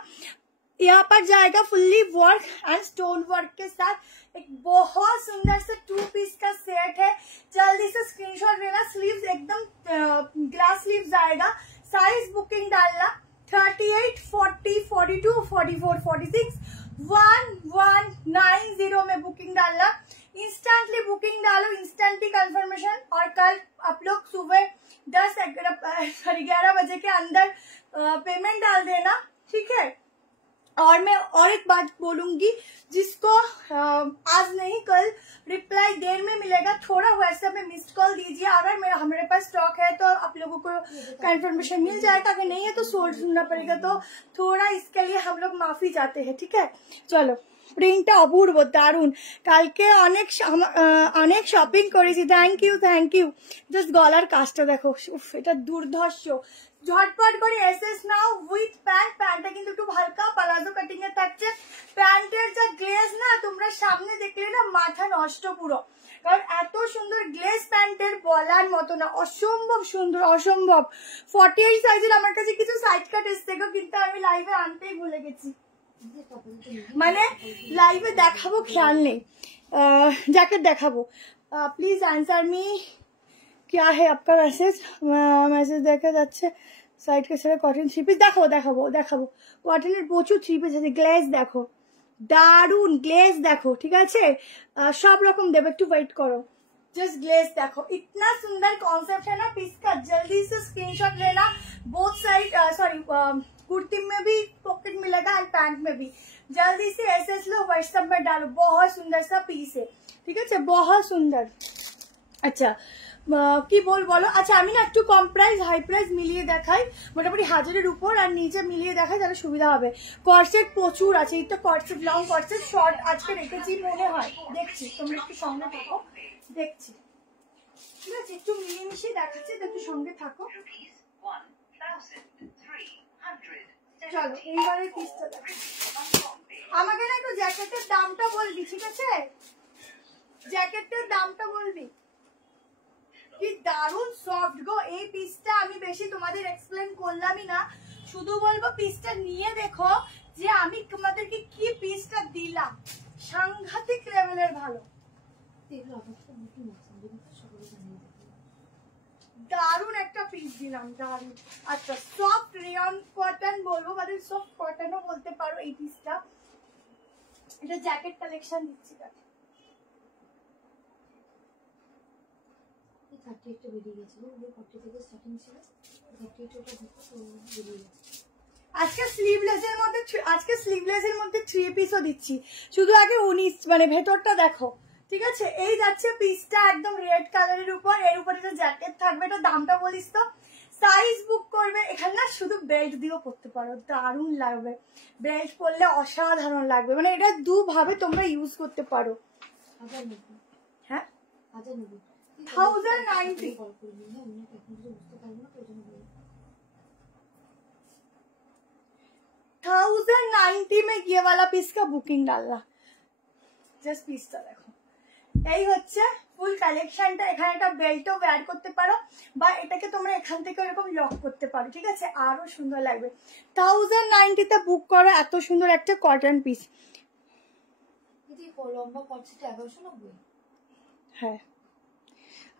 यहाँ पर जाएगा fully work and stone work के साथ। एक बहुत सुंदर से 2 पीस का सेट है, जल्दी से स्क्रीनशॉट लेना। स्लीव्स एकदम ग्लास स्लीव्स आएगा। साइज बुकिंग डालना 38 40 42 44 46 1190 में बुकिंग डालना। इंस्टेंटली बुकिंग डालो, इंस्टेंटली कंफर्मेशन। और कल आप लोग सुबह 11 बजे के अंदर पेमेंट डाल देना, ठीक है। और मैं और एक बात बोलूंगी, जिसको आज नहीं कल रिप्लाई देर में मिलेगा, थोड़ा व्हाट्सएप में मिस्ड कॉल दीजिए। अगर हमारे पास स्टॉक है तो आप लोगों को कंफर्मेशन मिल जाएगा, अगर नहीं है तो सोल्ड सुनना पड़ेगा, तो थोड़ा इसके लिए हम लोग माफी चाहते हैं, ठीक है। चलो প্রিন্টটা অপূর্ব দারুণ, কালকে অনেক শপিং করেছি। থ্যাংক ইউ জাস্ট গলার কাজটা দেখো, উফ এটা দুর্ধর্ষ। ঝটপট করে এসএস নাও উইথ প্যান্ট। প্যান্টটা কিন্তু একটু হালকা প্লাজো কাটিং এ থাকছে। প্যান্টের যা গ্লেজ না, তোমরা সামনে দেখলে না মাথা নষ্ট পুরো, কারণ এত সুন্দর গ্লেজ প্যান্টের বলার মতো না, অসম্ভব সুন্দর, অসম্ভব। 48 সাইজের আমার কাছে কিছু সাইড কাট এসছে, কিন্তু আমি লাইভে আনতেই ভুলে গেছি, মানে লাইভে দেখাবো খেয়াল নেই। জ্যাকেট দেখাবো। প্লিজ आंसर मी क्या है आपका मैसेज দেখা যাচ্ছে। সাইড কে সাথে কটন 3 পিস দেখাবো কটনের প্রচুর 3 পিস আছে। গ্লেজ দেখো, দারুন গ্লেজ দেখো, ঠিক আছে। সব রকম দেবো, একটু ওয়েট করো। जस्ट ग्लेज देखो, इतना सुंदर कॉन्सेप्ट है ना पीस का, जल्दी से स्क्रीनशॉट लेना। बोथ साइड सॉरी कुर्ती में भी पॉकेट मिलेगा और पैंट में भी। जल्दी से एसएस लो, व्हाट्सएप में डालो, बहुत सुंदर सा पीस है, ठीक है, बहुत सुंदर। अच्छा কি বলো। আচ্ছা আমি না একটু কম প্রাইস হাই প্রাইস মিলিয়ে দেখাই, মোটামুটি 1000-এর উপর, আর নিচে মিলিয়ে দেখাই, তাহলে সুবিধা হবে। কর্সেট প্রচুর আছে, এই তো কর্সেট, লং কর্সেট, শর্ট আজকে রেখেছি মনে হয়, দেখছি, তোমরা একটু সঙ্গে থাকো, দেখছি। ঠিক আছে, একটু মিলেমিশে দেখাচ্ছি, একটু সঙ্গে থাকো। চলো এইবারে পিসটা দেখো। আমাকে না একটু জ্যাকেটের দামটা বলবি, ঠিক আছে? জ্যাকেটের দামটা বলবি। কি দারুণ সফট গো এই পিসটা, আমি বেশি তোমাদের এক্সপ্লেন করলামই না, শুধু বলবো পিসটা নিয়ে দেখো যে আমি তোমাদেরকে কি পিসটা দিলাম, সাংঘাতিক লেভেলের ভালো, দারুণ একটা পিস দিলাম, দারুণ। আচ্ছা সফট রেয়ন কটন বলবো, মানে সফট কটনও বলতে পারো এই পিসটা। এটা জ্যাকেট কালেকশন দিচ্ছি, দেখো আজকে স্লিভলেসের মধ্যে 3 পিসও দিচ্ছি, শুধু আগে 19 মানে ভেতরটা দেখো, ঠিক আছে? এই যাচ্ছে পিসটা একদম রেড কালারের উপর, এর উপর একটা জ্যাকেট থাকবে। এটা দামটা বলিস তো, সাইজ বুক করবে। এখানে না শুধু বেল্ট দিয়েও পরতে পারো, দারুণ লাগবে, বেল্ট পরলে অসাধারণ লাগবে, মানে এটা দুভাবে তোমরা ইউজ করতে পারো। হ্যাঁ 1090 1090 में ये वाला पीस का बुकिंग डालना। জাস্ট পিসটা দেখো, এই হচ্ছে ফুল কালেকশনটা। এখানে একটা বেল্টও ওয়্যার করতে পারো, বা এটাকে তোমরা এখান থেকে এরকম লক করতে পারো, ঠিক আছে? আরো সুন্দর লাগবে। 1090 তে বুক করো এত সুন্দর একটা কটন পিস। হ্যাঁ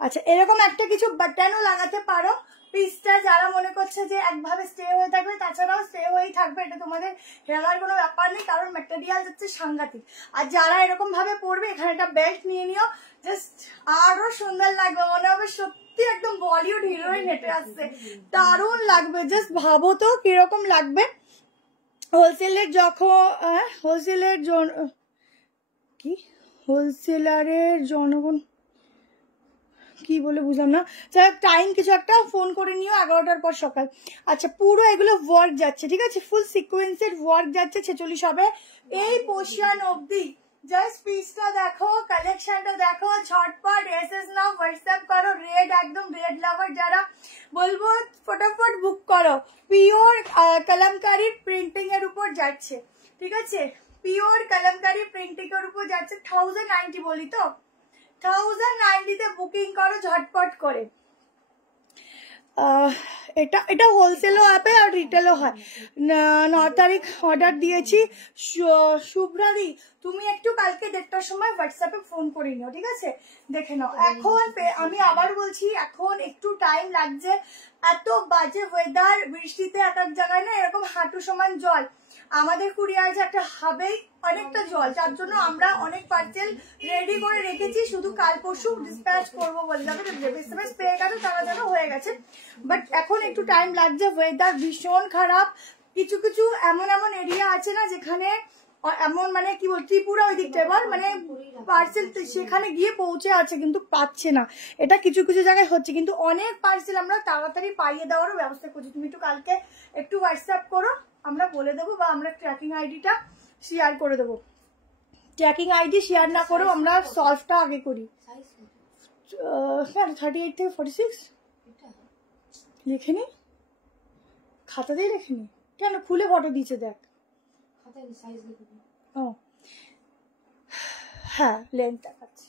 আচ্ছা, এরকম একটা কিছু বাটনও লাগাতে পারো পিসটা, যারা মনে করছে যে একভাবে স্টে হয়ে থাকবে, তাছাড়াও স্টে হয়েই থাকবে, এটা তোমাদের হেলার কোনো ব্যাপার নেই, কারণ ম্যাটেরিয়াল হচ্ছে সাংঘাতিক। আর যারা এরকম ভাবে পরবে, এখানে একটা বেল্ট নিয়ে নিও, জাস্ট আরো সুন্দর লাগবে, মনে হবে সত্যি একদম বলিউড হিরোইন হেঁটে আসছে, দারুণ লাগবে। জাস্ট ভাবো তো কিরকম লাগবে। হোলসেলের হোলসেলারের জনগণ কি বলে বুঝলাম না, টাইম কিছু একটা ফোন করে নিও 11টার পর সকাল। আচ্ছা পুরো এগুলো ওয়ার্ক যাচ্ছে, ঠিক আছে? ফুল সিকোয়েন্সের ওয়ার্ক যাচ্ছে, 46 হবে এই পোর্শন অবধি। জাস্ট পিসটা দেখো, কালেকশনটা দেখো, ঝটপট এসএস নাও, হোয়াটসঅ্যাপ করো। রেড একদম রেড লাভার যারা, বলবো ফটাফট বুক করো। পিওর কলমকারি প্রিন্টিং এর উপর যাচ্ছে, ঠিক আছে? পিওর কলমকারি প্রিন্টিং এর উপর যাচ্ছে। 1090 বলি তো, 1090 তে বুকিং করো ঝটপট করে। এটা হোলসেলও হবে আর রিটেলও হয়। 9 তারিখ অর্ডার দিয়েছি। শুভ্রাদি তুমি একটু কালকে 1:30টার সময় হোয়াটসঅ্যাপে ফোন করে নিও, ঠিক আছে? দেখে নাও। এখন আমি আবার বলছি, এখন একটু টাইম লাগছে, এত বাজে ওয়েদার, বৃষ্টিতে এক এক জায়গায় না এরকম হাঁটু সমান জল। আমাদের কুরিয়ার যে একটা হাবেই অনেকটা জল, যার জন্য আমরা অনেক পার্সেল রেডি করে রেখেছি, শুধু কাল পরশু ডিসপ্যাচ করবো বলে। যাবে এসএমএস পেয়ে গেছে তারা যেন হয়ে গেছে, বাট এখন একটু টাইম লাগছে। ওয়েদার ভীষণ খারাপ, কিছু কিছু এমন এরিয়া আছে না যেখানে এমন, মানে কি বল, ত্রিপুরা ওই দিকটা বল, মানে পার্সেল সেখানে গিয়ে পৌঁছে আছে কিন্তু পাচ্ছে না। এটা কিছু কিছু জায়গায় হচ্ছে, কিন্তু অনেক পার্সেল আমরা তাড়াতাড়ি পাইয়ে দেওয়ারও ব্যবস্থা করছি। তুমি একটু কালকে একটু হোয়াটসঅ্যাপ করো, আমরা বলে দেবো, বা আমরা ট্র্যাকিং আইডিটা শেয়ার করে দেবো। ট্র্যাকিং আইডি শেয়ার না করেও আমরা সলভটা আগে করি। 38 থেকে 46 লিখেনি, খাতাতেই লেখেনি কেন? খুলে ফটো দিয়েছে দেখ। ও হ্যাঁ, লেন্থ দেখাচ্ছি।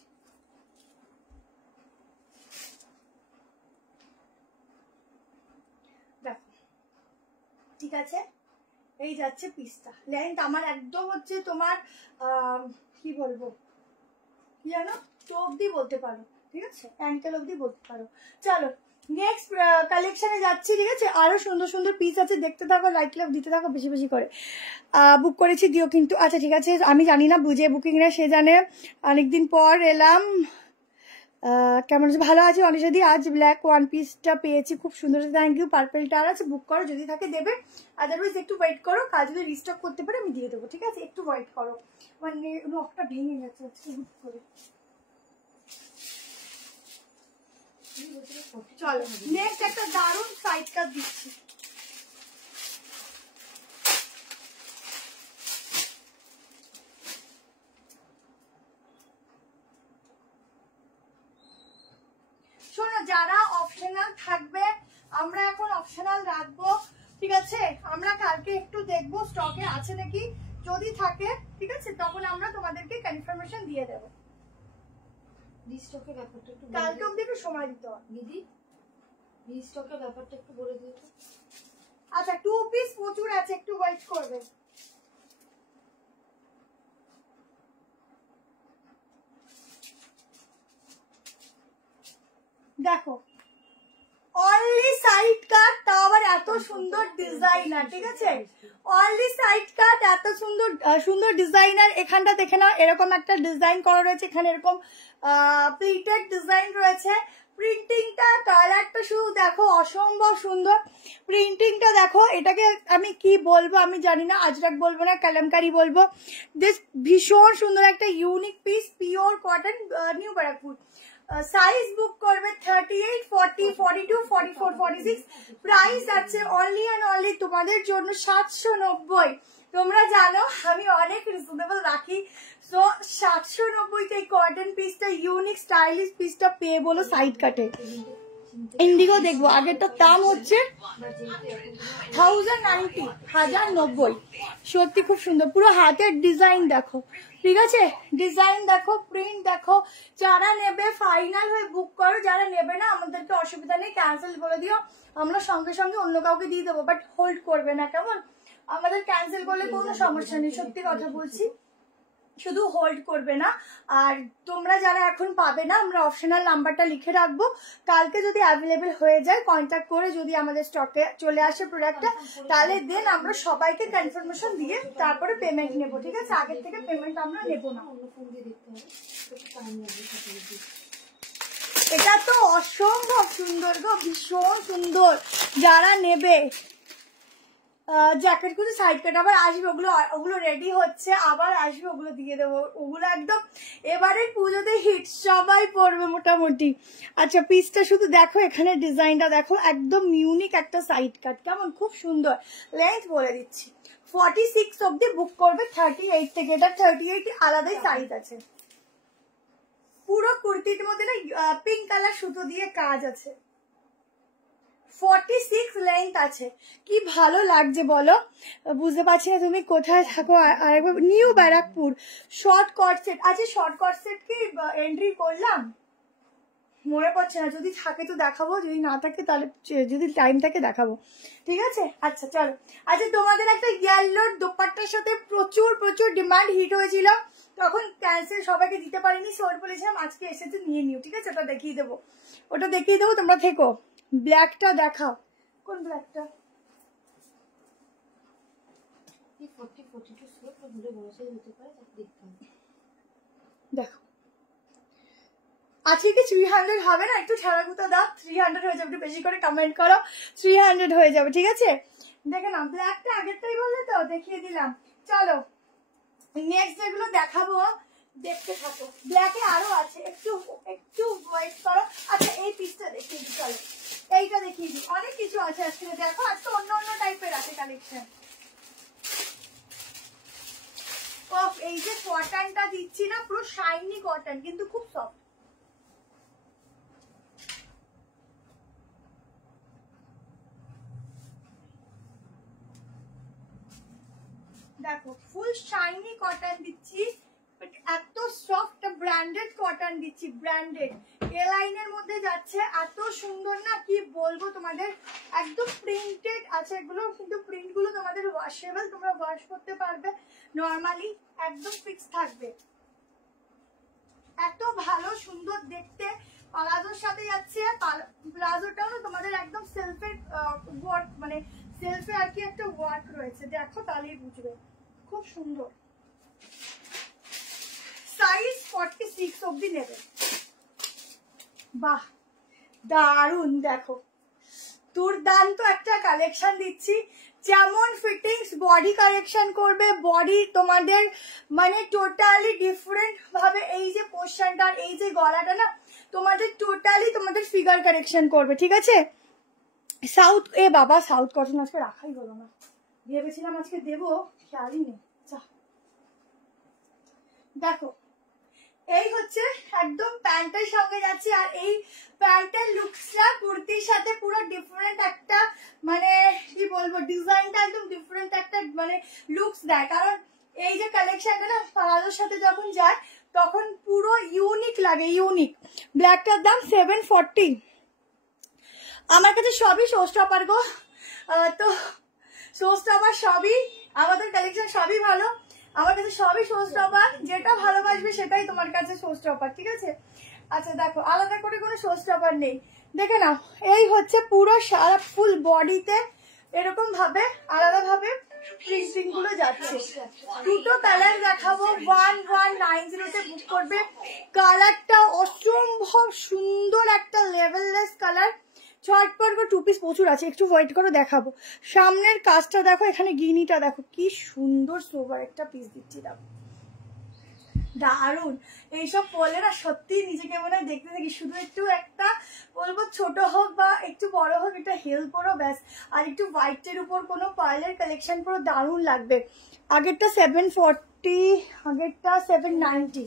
দেখো ঠিক আছে, এই যাচ্ছে পিসটা। লেন্থ আমার একদম হচ্ছে তোমার কি বলবো, কি জানো, তো অব্দি বলতে পারো, ঠিক আছে? অ্যাঙ্কেল অব্দি বলতে পারো। চলো নেক্সট কালেকশনে যাচ্ছি, ঠিক আছে? আরো সুন্দর সুন্দর পিস আছে, দেখতে থাকো, লাইক লাভ দিতে থাকো বেশি বেশি করে। বুক করেছি দিও কিন্তু। আচ্ছা ঠিক আছে, আমি জানি না, বুঝে বুকিং রে সে জানে। অনেকদিন পর এলাম, কেমন আছে? ভালো আছি অনিশাদি। আজ ব্ল্যাক ওয়ান পিসটা পেয়েছি, খুব সুন্দর, থ্যাংক ইউ। পার্পেলটা আর আছে, বুক করো, যদি থাকে দেবে, আদারওয়াইজ একটু ওয়েট করো, কাল যদি রিস্টক করতে পারে আমি দিয়ে দেবো, ঠিক আছে? একটু ওয়েট করো, মানে নখটা ভেঙে গেছে আজকে হুট করে। চলো নেক্সট একটা দারুণ সাইড কাট দিচ্ছি। শোনো যারা অপশনাল থাকবে আমরা এখন অপশনাল রাখবো, ঠিক আছে? আমরা কালকে একটু দেখবো স্টকে আছে নাকি, যদি থাকে ঠিক আছে তখন আমরা তোমাদেরকে কনফার্মেশন দিয়ে দেবো। রিস্টকের ব্যাপারটা একটু কালকে অবধি একটু সময় দিতে হবে দিদি, রিস্টকের ব্যাপারটা একটু বলে দিও। আচ্ছা 2 পিস প্রচুর আছে, একটু ওয়েট করবে। দেখো অনলি সাইড কাট, তাও আবার এত সুন্দর ডিজাইনার, ঠিক আছে? অনলি সাইড কাট, এত সুন্দর সুন্দর ডিজাইনার। এখানটা দেখে নাও, এরকম একটা ডিজাইন করা রয়েছে, এখানে এরকম প্রিন্টেড ডিজাইন রয়েছে। প্রিন্টিংটা কালারটা শুধু দেখো অসম্ভব সুন্দর। প্রিন্টিংটা দেখো, এটাকে আমি কি বলবো আমি জানি না, আজরাক বলবো না কালামকারি বলবো। দিস ভীষণ সুন্দর একটা unique piece, pure cotton, New Barrackpore. Size book করবে 38, 40, 42, 44, 46। প্রাইস আছে অনলি অ্যান্ড অনলি তোমাদের জন্য 790। তোমরা জানো আমি অনেক রিজনেবল রাখি, সো 790 এই কটন পিসটা, ইউনিক স্টাইলিশ পিসটা পেয়ে বলো সাইড কাটে। ইন্ডিগো দেখবো, আগেরটার দাম হচ্ছে 1090, 1090। সত্যি খুব সুন্দর, পুরো হাতের ডিজাইন দেখো, ঠিক আছে? ডিজাইন দেখো, প্রিন্ট দেখো। যারা নেবে ফাইনাল হয়ে বুক করো, যারা নেবে না আমাদেরকে অসুবিধা নেই, ক্যান্সেল করে দিও, আমরা সঙ্গে সঙ্গে অন্য কাউকে দিয়ে দেবো, বাট হোল্ড করবে না, কেমন? আমাদের ক্যান্সেল করলে কোনো সমস্যা নেই, সত্যি কথা বলছি, শুধু হোল্ড করবে না। আর তোমরা যারা এখন পাবে না, আমরা অপশনাল নাম্বারটা লিখে রাখবো, কালকে যদি অ্যাভেলেবেল হয়ে যায় কন্ট্যাক্ট করে যদি আমাদের স্টকে চলে আসে প্রোডাক্টটা, তাহলে দেন আমরা সবাইকে কনফার্মেশন দিয়ে তারপরে পেমেন্ট নেবো, ঠিক আছে? আগের থেকে পেমেন্ট আমরা নেবো না। এটা তো অসম্ভব সুন্দর গো, ভীষণ সুন্দর। যারা নেবে জ্যাকেট গুলো সাইড কাট আবার আসবে, ওগুলো রেডি হচ্ছে, আবার আসবে, ওগুলো দিয়ে দেবো। ওগুলো একদম এবারের পুজোতে হিট, সবাই পরবে মোটামুটি। আচ্ছা পিসটা শুধু দেখো, এখানে ডিজাইনটা দেখো, একদম ইউনিক একটা সাইড কাট, কেমন? খুব সুন্দর। লেন্থ বলে দিচ্ছি 46 অব্দি বুক করবে, 38 থেকে। এটা 38 আলাদাই সাইজ আছে। পুরো কুর্তির মধ্যে না পিঙ্ক কালার সুতো দিয়ে কাজ আছে, 46 লেন্থ আছে। কি ভালো লাগছে বলো, বুঝতে পারছি না তুমি কোথায় থাকো। আরেকবার, নিউ ব্যারাকপুর, শর্ট কট সেট আছে। শর্ট কট সেট কি এন্ট্রি করলাম মনে পড়ছে না, যদি থাকে তো দেখাবো, যদি না থাকে তাহলে যদি টাইম থাকে দেখাবো, ঠিক আছে? আচ্ছা চলো। আচ্ছা তোমাদের একটা ইয়েলোর দোপাট্টার সাথে প্রচুর প্রচুর ডিমান্ড হিট হয়েছিল, তখন ক্যান্সেল, সবাইকে দিতে পারিনি, সোর বলেছিলাম আজকে এসেছে নিয়ে নিও, ঠিক আছে? ওটা দেখিয়ে দেবো, ওটা দেখিয়ে দেবো, তোমরা থেকো। ব্ল্যাকটা দেখাও, কোন ব্ল্যাকটা? দেখো আজকে কি 300 হবে না? একটু ছাড়াগুতা দাও, 300 হয়ে যাবে, একটু বেশি করে কমেন্ট করো, 300 হয়ে যাবে, ঠিক আছে? দেখে না, ব্ল্যাকটা আগেরটাই বললে তো, দেখিয়ে দিলাম। চলো নেক্সট যেগুলো দেখাবো দেখতে থাকো। ব্ল্যাকে আরো আছে, একটু একটু ওয়েট করো। আচ্ছা এই পিসটা দেখিয়ে দিই, চলো এইটা দেখিয়ে দিই, অনেক কিছু আছে আজকে। দেখো আজকে অন্য অন্য টাইপের আছে কালেকশন। এই যে কটনটা দিচ্ছি না, পুরো শাইনি কটন, কিন্তু খুব সফট। দেখো ফুল শাইনি কটন দিচ্ছি, এত সফট ব্র্যান্ডেড কটন দিচ্ছি, ব্র্যান্ডেড এ লাইনের মধ্যে যাচ্ছে, এত সুন্দর না কি বলবো তোমাদের। একদম প্রিন্টেড আছে এগুলো, কিন্তু প্রিন্ট গুলো তোমাদের ওয়াশেবল, তোমরা ওয়াশ করতে পারবে নরমালি, একদম ফিক্স থাকবে। এত ভালো সুন্দর দেখতে, প্লাজোর সাথে যাচ্ছে। প্লাজোটাও না তোমাদের একদম সেলফের ওয়ার্ক, মানে সেলফে আর কি একটা ওয়ার্ক রয়েছে, দেখো তাহলেই বুঝবে, খুব সুন্দর। সাইজ 46 অব্দি নেবে। বাহ দারুন, দেখো দুর্দান্ত একটা কালেকশন দিচ্ছি, যেমন ফিটিংস, বডি কারেকশন করবে, বডি তোমাদের মানে টোটালি ডিফারেন্ট ভাবে, এই যে পোর্শনটা, এই যে গলাটা না তোমাদের টোটালি তোমাদের ফিগার কারেকশন করবে, ঠিক আছে? সাউথ, এ বাবা সাউথ কটন আজকে রাখাই হলো না, ভেবেছিলাম আজকে দেবো, খেয়ালই নেই। দেখো এই হচ্ছে একদম প্যান্টের সঙ্গে যাচ্ছে, আর এই প্যান্টের লুকসটা কুর্তির সাথে পুরো ডিফারেন্ট একটা মানে কি বলবো ডিজাইনটা একদম ডিফারেন্ট একটা মানে লুকস দেয়। কারণ এই যে কালেকশনটা না প্লাজোর সাথে যখন যায় তখন পুরো ইউনিক লাগে, ইউনিক। ব্ল্যাকটার দাম 740। আমার কাছে সবই শো স্টপার গো, তো শো স্টপার সবই আমাদের কালেকশন সবই ভালো, আমার কাছে সবই শো স্টপার, যেটা ভালোবাসবে সেটাই তোমার কাছে শো স্টপার, ঠিক আছে? আচ্ছা দেখো আলাদা করে কোনো শো স্টপার নেই, দেখে নাও। এই হচ্ছে পুরো সারা ফুল বডিতে এরকম ভাবে আলাদা ভাবে প্রিন্টিং গুলো যাচ্ছে। দুটো কালার দেখাবো, 1190 তে বুক করবে। কালারটা অসম্ভব সুন্দর একটা লেভেললেস কালার, ছটপট করে 2 পিস প্রচুর আছে, একটু ওয়েট করে দেখাবো। সামনের কাজটা দেখো, এখানে গিনিটা দেখো কি সুন্দর, সোবার একটা পিস দিচ্ছি, দেখো দারুন। এইসব পরলে না সত্যি নিজেকে মনে হয় দেখতে থাকি, শুধু একটু একটা বলবো ছোট হোক বা একটু বড় হোক এটা হেল্প করো ব্যাস, আর একটু হোয়াইটের উপর কোনো পার্লের কালেকশন পুরো দারুন লাগবে। আগেরটা 740, আগেরটা 790।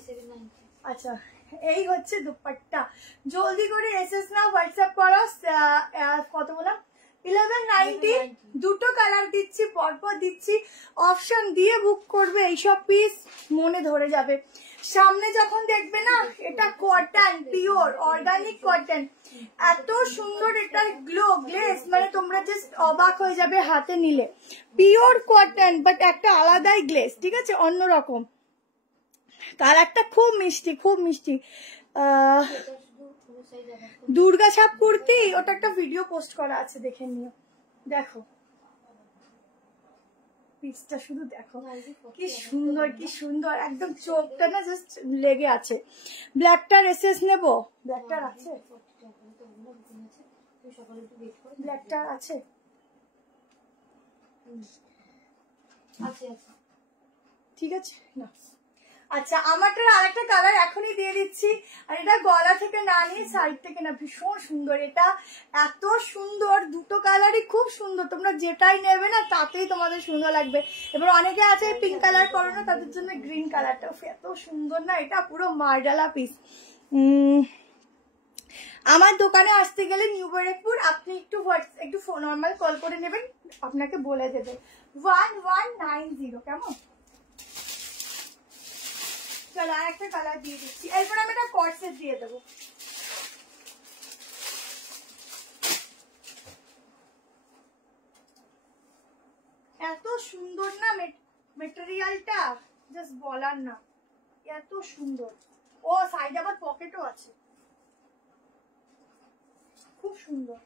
আচ্ছা এই হচ্ছে দুপাট্টা, জলদি করে এসএস না হোয়াটসঅ্যাপ করো। কত বললাম 1190, দুটো কালার দিচ্ছি, পরপর দিচ্ছি, অপশন দিয়ে বুক করবে, এইসব পিস মনে ধরে যাবে। সামনে যখন দেখবে না এটা কটন, পিওর অর্গানিক কটন, এত সুন্দর এটা গ্লেস, মানে তোমরা জাস্ট অবাক হয়ে যাবে হাতে নিলে। পিওর কটন বাট একটা আলাদাই গ্লেস, ঠিক আছে, অন্যরকম কালারটা, খুব মিষ্টি খুব মিষ্টি। দুর্গা ছাপ কুর্তি, ওটা একটা ভিডিও পোস্ট করা আছে, দেখে নিও। দেখো পিসটা শুধু দেখো কি সুন্দর, কি সুন্দর, একদম চোখটা না জাস্ট লেগে আছে। ব্ল্যাকটার এসএস নেব, ব্ল্যাকটার আছে, ব্ল্যাকটার আছে, ঠিক আছে না। আচ্ছা আমারটার আরেকটা কালার এখনই দিয়ে দিচ্ছি, আর এটা গলা থেকে না নিয়ে সাইড থেকে না, ভীষণ সুন্দর, এটা এত সুন্দর, দুটো কালারই খুব সুন্দর, তোমরা যেটাই নেবে না তাতেই তোমাদের সুন্দর লাগবে। এবার অনেকে আছে পিঙ্ক কালার করো না, তাদের জন্য গ্রিন কালারটা এত সুন্দর না, এটা পুরো মার্ডালা পিস। আমার দোকানে আসতে গেলে নিউ ব্যারাকপুর, আপনি একটু নর্মাল কল করে নেবেন, আপনাকে বলে দেবে। 1190 কেমন? চলো আর একটা কালার দিয়ে দিচ্ছি, এরপর আমি একটা কট সেট দিয়ে দেবো। এত সুন্দর না মেটেরিয়ালটা, জাস্ট বলার না, এত সুন্দর। ও সাইডে আবার পকেটও আছে, খুব সুন্দর।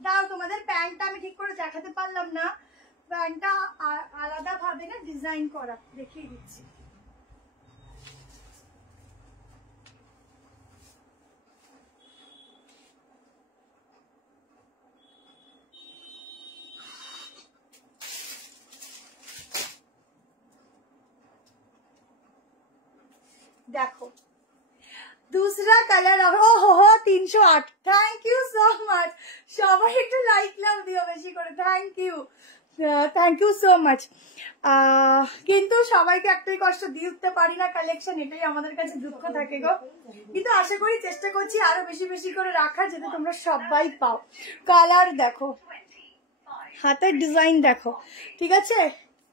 দাও তোমাদের প্যান্টটা আমি ঠিক করে দেখাতে পারলাম না, প্যান্টটা আলাদা ভাবে না ডিজাইন করা, দেখিয়ে দিচ্ছি। দেখো दूसरा कलर ओ हो 308। थैंक यू सो मच, সবাই একটু লাইক লাভ দিও বেশি করে, থ্যাংক ইউ সো মাচ। কিন্তু সবাইকে একটাই কষ্ট দিয়ে উঠতে পারি না কালেকশন, এটাই আমাদের কাছে দুঃখ থাকে গো, কিন্তু আশা করি চেষ্টা করছি আরো বেশি বেশি করে রাখার, যাতে তোমরা সবাই পাও। কালার দেখো, হাতের ডিজাইন দেখো, ঠিক আছে,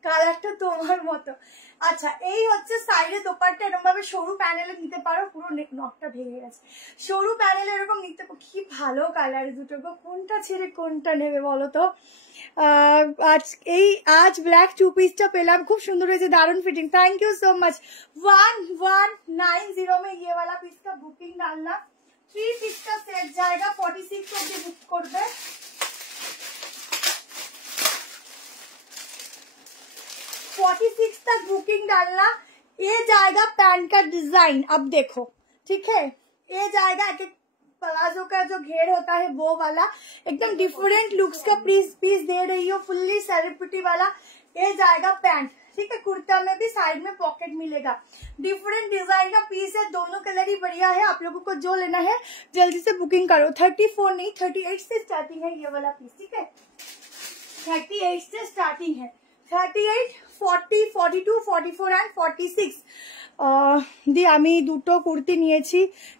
কালারটা তোমার মতো। আচ্ছা এই হচ্ছে সাইডে দোপাট্টা, এরকম ভাবে সরু প্যানেলে নিতে পারো, পুরো নকটা ভেঙে গেছে, সরু প্যানেলে এরকম নিতে পারো। কি ভালো কালার দুটো গো, কোনটা ছেড়ে কোনটা নেবে বলো তো। আজ ব্ল্যাক 2 পিসটা পেলাম, খুব সুন্দর হয়েছে, দারুণ fitting, thank you so much. 1190 में ये वाला पीस का बुकिंग डालना, 3 पीस का सेट जाएगा, 46 অবধি বুক করবে। 46 तक बुकिंग डालना। ये जाएगा पैंट का डिजाइन, अब देखो ठीक है, ये जाएगा एक प्लाजो का जो घेर होता है वो वाला, एकदम डिफरेंट लुक्स का पीस दे रही हो, फुल्ली सेलिब्रिटी वाला। ये जाएगा पैंट, ठीक है। कुर्ता में भी साइड में पॉकेट मिलेगा, डिफरेंट डिजाइन का पीस है, दोनों कलर ही बढ़िया है। आप लोगों को जो लेना है जल्दी से बुकिंग करो। 34 नहीं 38 से स्टार्टिंग है ये वाला पीस, ठीक है। 38 से स्टार्टिंग है, 38, 40, 42, 44 एंड 46। দি আমি দুটো কুর্তি নিয়েছি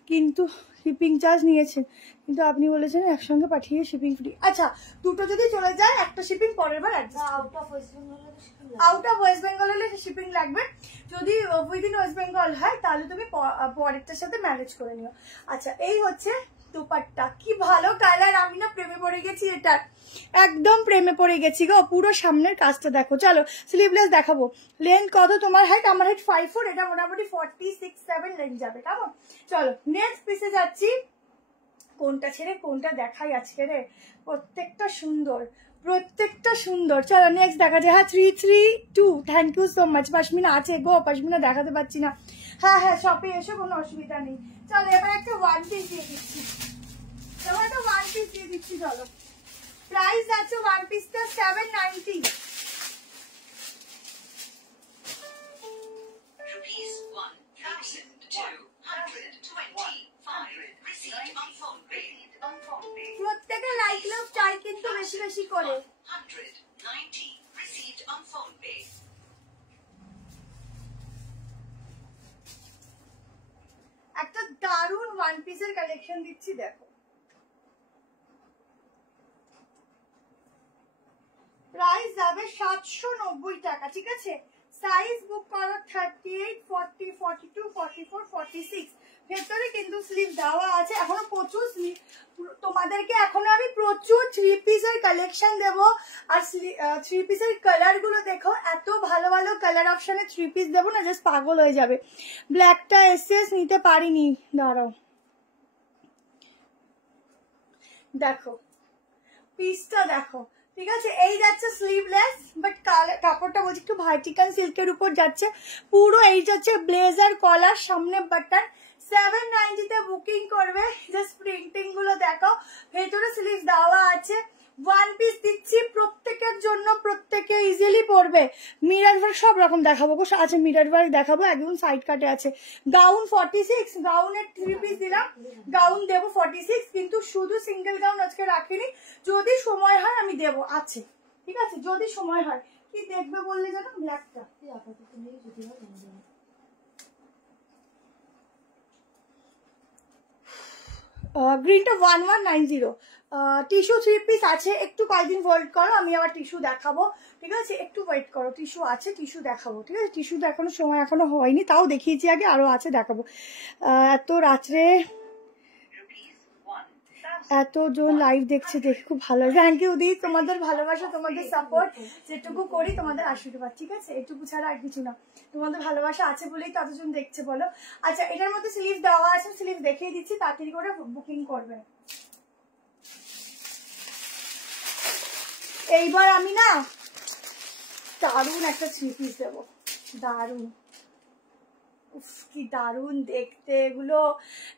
কিন্তু শিপিং চার্জ নিয়েছে, কিন্তু আপনি বলেছেন একসঙ্গে পাঠিয়ে শিপিং ফ্রি। আচ্ছা দুটো যদি চলে যায় একটা শিপিং পরের বার out of West Bengal out of West Bengal হলে শিপিং লাগবে, যদি উইদিন ওয়েস্ট বেঙ্গল হয় তাহলে তুমি পরেরটার সাথে ম্যানেজ করে নিও। আচ্ছা এই হচ্ছে দুপাট্টা, কি ভালো কালার, আমি না প্রেমে পড়ে গেছি, এটা একদম প্রেমে পড়ে গেছি গো। পুরো সামনের কাজটা দেখো। চলো স্লিভলেস দেখাবো। লেন্থ কত তোমার হাইট? আমার হাইট 5'4", এটা মোটামুটি 46-7 লেন্থ যাবে, কেমন? চলো নেক্সট পিসে যাচ্ছি। কোনটা ছেড়ে কোনটা দেখাই আজকে রে, প্রত্যেকটা সুন্দর, প্রত্যেকটা সুন্দর। চলো নেক্সট দেখা যায়। হ্যাঁ 332, thank you so much. Pashmina আছে গো, পশমিনা দেখাতে পারছি না। হ্যাঁ হ্যাঁ শপে এসো, কোনো অসুবিধা নেই। চলো এবার একটা ওয়ান পিস দিয়ে দিচ্ছি, এবার একটা ওয়ান পিস দিয়ে দিচ্ছি। চলো প্রাইস আছে ওয়ান পিসটা 790। প্রত্যেকে লাইক লাভ চাই কিন্তু বেশি বেশি করে। একটা দারুন ওয়ান পিসের কালেকশন দিচ্ছি দেখো। প্রাইস যাবে 790 টাকা, ঠিক আছে। সাইজ বুক করো 38, 40, 42, 44, 46। ভেতরে কিন্তু স্লিভ দেওয়া আছে। এখনো প্রচুর স্লিভ তোমাদেরকে, এখনো আমি প্রচুর 3 পিসের কালেকশন দেবো। আর 3 পিসের কালার গুলো দেখো, এত ভালো ভালো কালার অপশনে 3 পিস দেবো না, জাস্ট পাগল হয়ে যাবে। ব্ল্যাকটা এসএস নিতে পারিনি, দাঁড়াও দেখো পিসটা দেখো, ঠিক আছে। এই যাচ্ছে স্লিভলেস, বাট কাপড়টা বলছি একটু ভার্টিকাল সিল্কের উপর যাচ্ছে পুরো। এই যাচ্ছে ব্লেজার কলার, সামনে বাটন। 790 তে বুকিং করবে। জাস্ট প্রিন্টিং গুলো দেখো, ভেতরে স্লিভ দেওয়া আছে। ওয়ান পিস দিচ্ছি প্রত্যেকের জন্য, প্রত্যেকে ইজিলি পরবে। মিরর ওয়ার্ক সব রকম দেখাবো, আছে মিরর ওয়ার্ক দেখাবো, একদম সাইড কাটে আছে। গাউন 46, গাউনের 3 পিস দিলাম, গাউন দেবো 46, কিন্তু শুধু সিঙ্গেল গাউন আজকে রাখিনি, যদি সময় হয় আমি দেবো, আছে ঠিক আছে, যদি সময় হয়। কি দেখবে বললে জানো? ব্ল্যাকটা আপাতত নেই, যদি হয় গ্রিনটা 1190। টিস্যু 3 পিস আছে, একটু কয়েকদিন ওয়েট করো, আমি আবার টিস্যু দেখাবো, ঠিক আছে। একটু ওয়েট করো, টিস্যু আছে, টিস্যু দেখাবো, ঠিক আছে। টিস্যু দেখানোর সময় এখনো হয়নি, তাও দেখিয়েছি আগে, আরো আছে দেখাবো। এত রাত্রে এতজন লাইভ দেখছে, দেখে খুব ভালো লাগে। থ্যাংক ইউ দি, তোমাদের ভালোবাসা, তোমাদের সাপোর্ট, যেটুকু করি তোমাদের আশীর্বাদ, ঠিক আছে। এটুকু ছাড়া আর কিছু না, তোমাদের ভালোবাসা আছে বলেই তো এতজন দেখছে বলো। আচ্ছা এটার মধ্যে স্লিভ দেওয়া আছে, স্লিভ দেখিয়ে দিচ্ছি, তাড়াতাড়ি করে বুকিং করবে। এইবার আমি না দারুন একটা 3 পিস দেবো, দারুন, কি দারুন দেখতে এগুলো,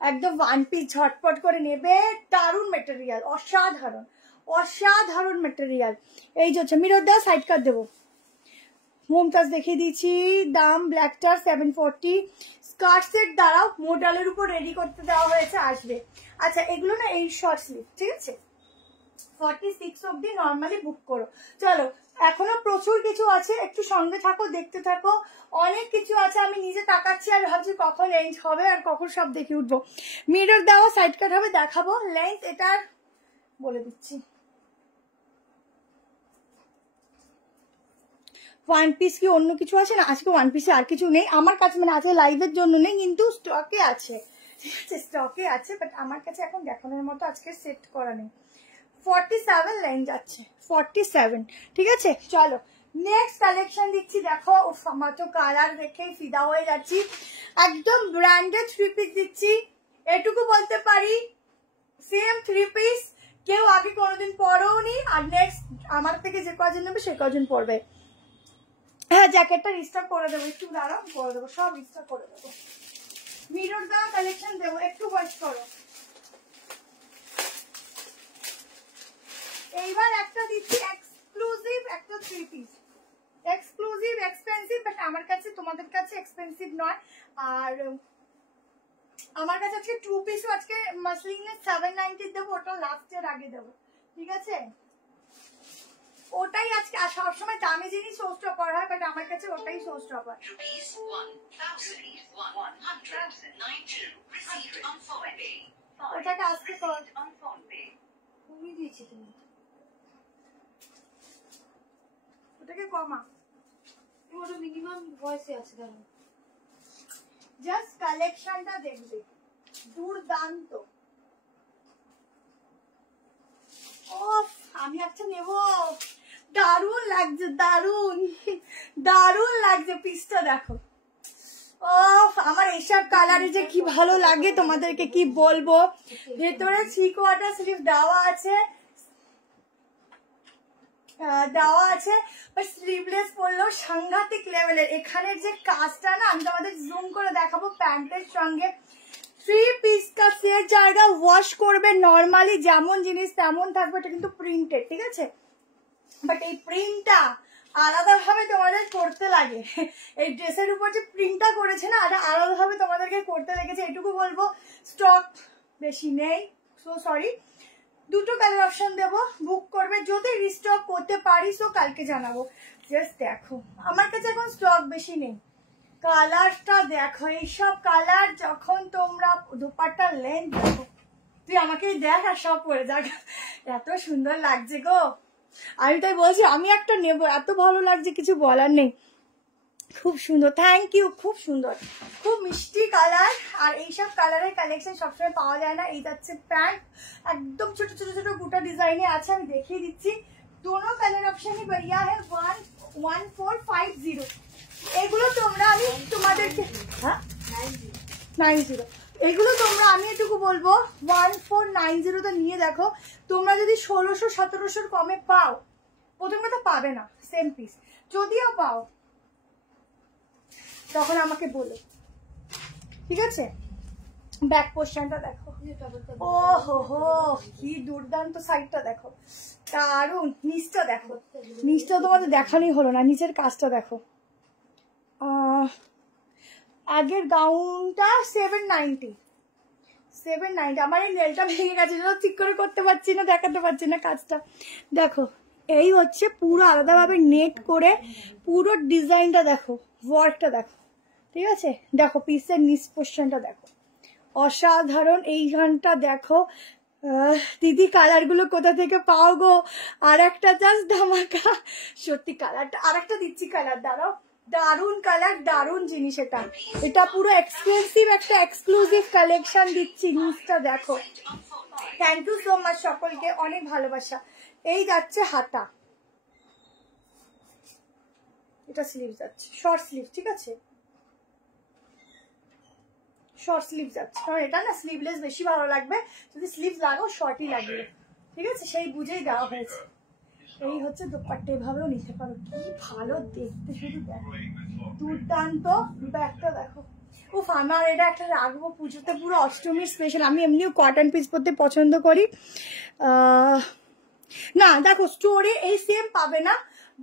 একদম ওয়ান পিস ঝটপট করে নেবে। দারুন মেটেরিয়াল, অসাধারণ অসাধারণ মেটেরিয়াল। এই যে হচ্ছে মিরর দেওয়া, সাইড কাট দেবো। মুমতাজ দেখিয়ে দিচ্ছি, দাম ব্ল্যাকটার 740। স্কার্ট সেট দ্বারাও মোডালের উপর রেডি করতে দেওয়া হয়েছে, আসবে। আচ্ছা এগুলো না এই শর্ট স্লিভ, ঠিক আছে। 46 অব্দি নর্মালি বুক করো। চলো এখনো প্রচুর কিছু আছে, একটু সঙ্গে থাকো, দেখতে থাকো, অনেক কিছু আছে। আমি নিজে তাকাচ্ছি আর ভাবছি কখন লেন্থ হবে আর কখন সব দেখে উঠবো। মিরর দেওয়া, সাইড কাট হবে, দেখাবো। লেন্থ এটার বলে দিচ্ছি, ওয়ান পিস কি অন্য কিছু আছে না? আজকে ওয়ান পিসে আর কিছু নেই আমার কাছে, মানে আছে লাইভের জন্য নেই, কিন্তু স্টকে আছে, ঠিক আছে, স্টকে আছে, বাট আমার কাছে এখন দেখানোর মতো আজকে সেট করা নেই। 47 লেন্থ যাচ্ছে, 47, ঠিক আছে। চলো নেক্সট কালেকশন দিচ্ছি, দেখো আমার তো কালার দেখেই ফিদা হয়ে যাচ্ছি। একদম ব্র্যান্ডেড 3 পিস দিচ্ছি, এটুকু বলতে পারি সেম 3 পিস কেউ আগে কোনোদিন পরেও নি, আর নেক্সট আমার থেকে যে কজন নেবে সে কজন পড়বে। হ্যাঁ জ্যাকেটটা রিস্টক করে দেবো, একটু দাঁড়াও, করে দেবো, সব রিস্টক করে দেবো। মিরর দেওয়া কালেকশন দেবো, একটু ওয়েট করো। এইবার একটা দিচ্ছি এক্সক্লুসিভ একটা 3 পিস, এক্সক্লুসিভ এক্সপেন্সিভ আমার কাছে, তোমাদের কাছে এক্সপেন্সিভ নয়। আর আমার কাছে আজকে 2 পিসও আজকে মাসলিনের 790 দেবো, ওটা লাস্টের আগে দেবো, ঠিক আছে? ওটাই আজকে, আর সবসময় দামি জিনিস শো স্টপার হয়, বাট আমার কাছে ওটাই শো স্টপার। ওটাকে আজকে কমিয়ে দিয়েছি তুমি, ওটাকে কমা, ওটা মিনিমাম ভয়েসে আছে। দাঁড়াও, জাস্ট কালেকশনটা দেখবে, দুর্দান্ত। ওফ, আমি একটা নেব, দারুণ লাগছে, দারুণ দারুণ লাগছে, পিসটা দেখো। ওফ, আমার এইসব কালারে যে কি ভালো লাগে তোমাদেরকে কি বলবো। ভেতরে 3 কোয়ার্টার স্লিভ দেওয়া আছে, বাট স্লিভলেস পরলেও সাংঘাতিক লেভেলের। এখানের যে কাজটা না, আমি তোমাদের জুম করে দেখাবো প্যান্টের সঙ্গে। 3 পিস কা সেট জায়গা ওয়াশ করবে নর্মালি যেমন জিনিস তেমন থাকবে, এটা কিন্তু প্রিন্টেড, ঠিক আছে? বাট এই প্রিন্টটা আলাদাভাবে তোমাদের করতে লাগে, এই ড্রেসের উপর যে প্রিন্টটা করেছে না, এটা আলাদাভাবে তোমাদেরকে করতে লেগেছে। এটুকু বলবো, স্টক বেশি নেই, সো সরি। 2টো কালার অপশন দেবো, বুক করবে, যদি রিস্টক করতে পারি তো কালকে জানাবো। জাস্ট দেখো, আমার কাছে এখন স্টক বেশি নেই। কালারটা দেখো, এইসব কালার যখন তোমরা দুপাট্টার লেন্থ দেখো, তুই আমাকেই দেখ আর সব পরে যাক, এত সুন্দর লাগছে গো। আমি তাই বলছি আমি একটা নেবো, এত ভালো লাগছে কিছু বলার নেই। খুব সুন্দর, থ্যাংক ইউ, খুব সুন্দর, খুব মিষ্টি কালার। আর এইসব কালারের কালেকশন সবসময় পাওয়া যায় না। এই যাচ্ছে প্যান্ট, একদম ছোট ছোট ছোট গোটা ডিজাইনে আছে, আমি দেখিয়ে দিচ্ছি। দোনো কালার অপশনই बढ़िया है। 1450 এগুলো তোমরা, আমি তোমাদেরকে, হ্যাঁ 90, এগুলো তোমরা, আমি এটুকু বলবো 1490 নিয়ে দেখো। তোমরা যদি 1600-1700 কমে পাও, প্রথম কথা পাবে না সেম পিস, যদিও পাও তখন আমাকে বলো, ঠিক আছে? ব্যাক পোর্শনটা দেখো, ও হো, কি দুর্দান্ত সাইডটা দেখো, দারুন। নিচটা দেখো, নিচটা তোমাদের দেখানোই হলো না, নিচের কাজটা দেখো। আগের গাউনটা 790, আমার এই নেলটা ভেঙে গেছে, ঠিক করে করতে পারছি না, দেখাতে পারছি না কাজটা। দেখো, এই হচ্ছে পুরো আলাদাভাবে নেট করে পুরো ডিজাইনটা দেখো, ওয়ার্কটা দেখো, ঠিক আছে? দেখো পিসের নিচ পোর্শনটা দেখো, অসাধারণ। এইখানটা দেখো, দিদি কালারগুলো কোথা থেকে পাও গো? আর একটা জাস্ট ধামাকা, সত্যি কালারটা, আর একটা দিচ্ছি কালার, দাঁড়াও। দারুন কালার, দারুন জিনিস। এটা পুরো এক্সক্লুসিভ একটা এক্সক্লুসিভ কালেকশন দিচ্ছি। নিচটা দেখো, থ্যাংক ইউ সো মাচ সকলকে, অনেক ভালোবাসা। এই যাচ্ছে হাতা, এটা স্লিভ যাচ্ছে, শর্ট স্লিভ, ঠিক আছে? শর্ট স্লিভ যাচ্ছে, কারণ এটা না স্লিভলেস বেশি ভালো লাগবে, যদি স্লিভ লাগাও শর্টই লাগবে, ঠিক আছে? সেই বুঝেই দেওয়া হয়েছে। এই হচ্ছে দোপাট্টা, এভাবেও নিতে পারো, কি ভালো দেখতে, শুধু দেখো, দুর্দান্ত। ব্যাগটা দেখো, উফ, আমার এটা একটা রাখবো পুজোতে, পুরো অষ্টমীর স্পেশাল। আমি এমনিও কটন পিস পরতে পছন্দ করি। না দেখো, স্টোরে এই সেম পাবে না,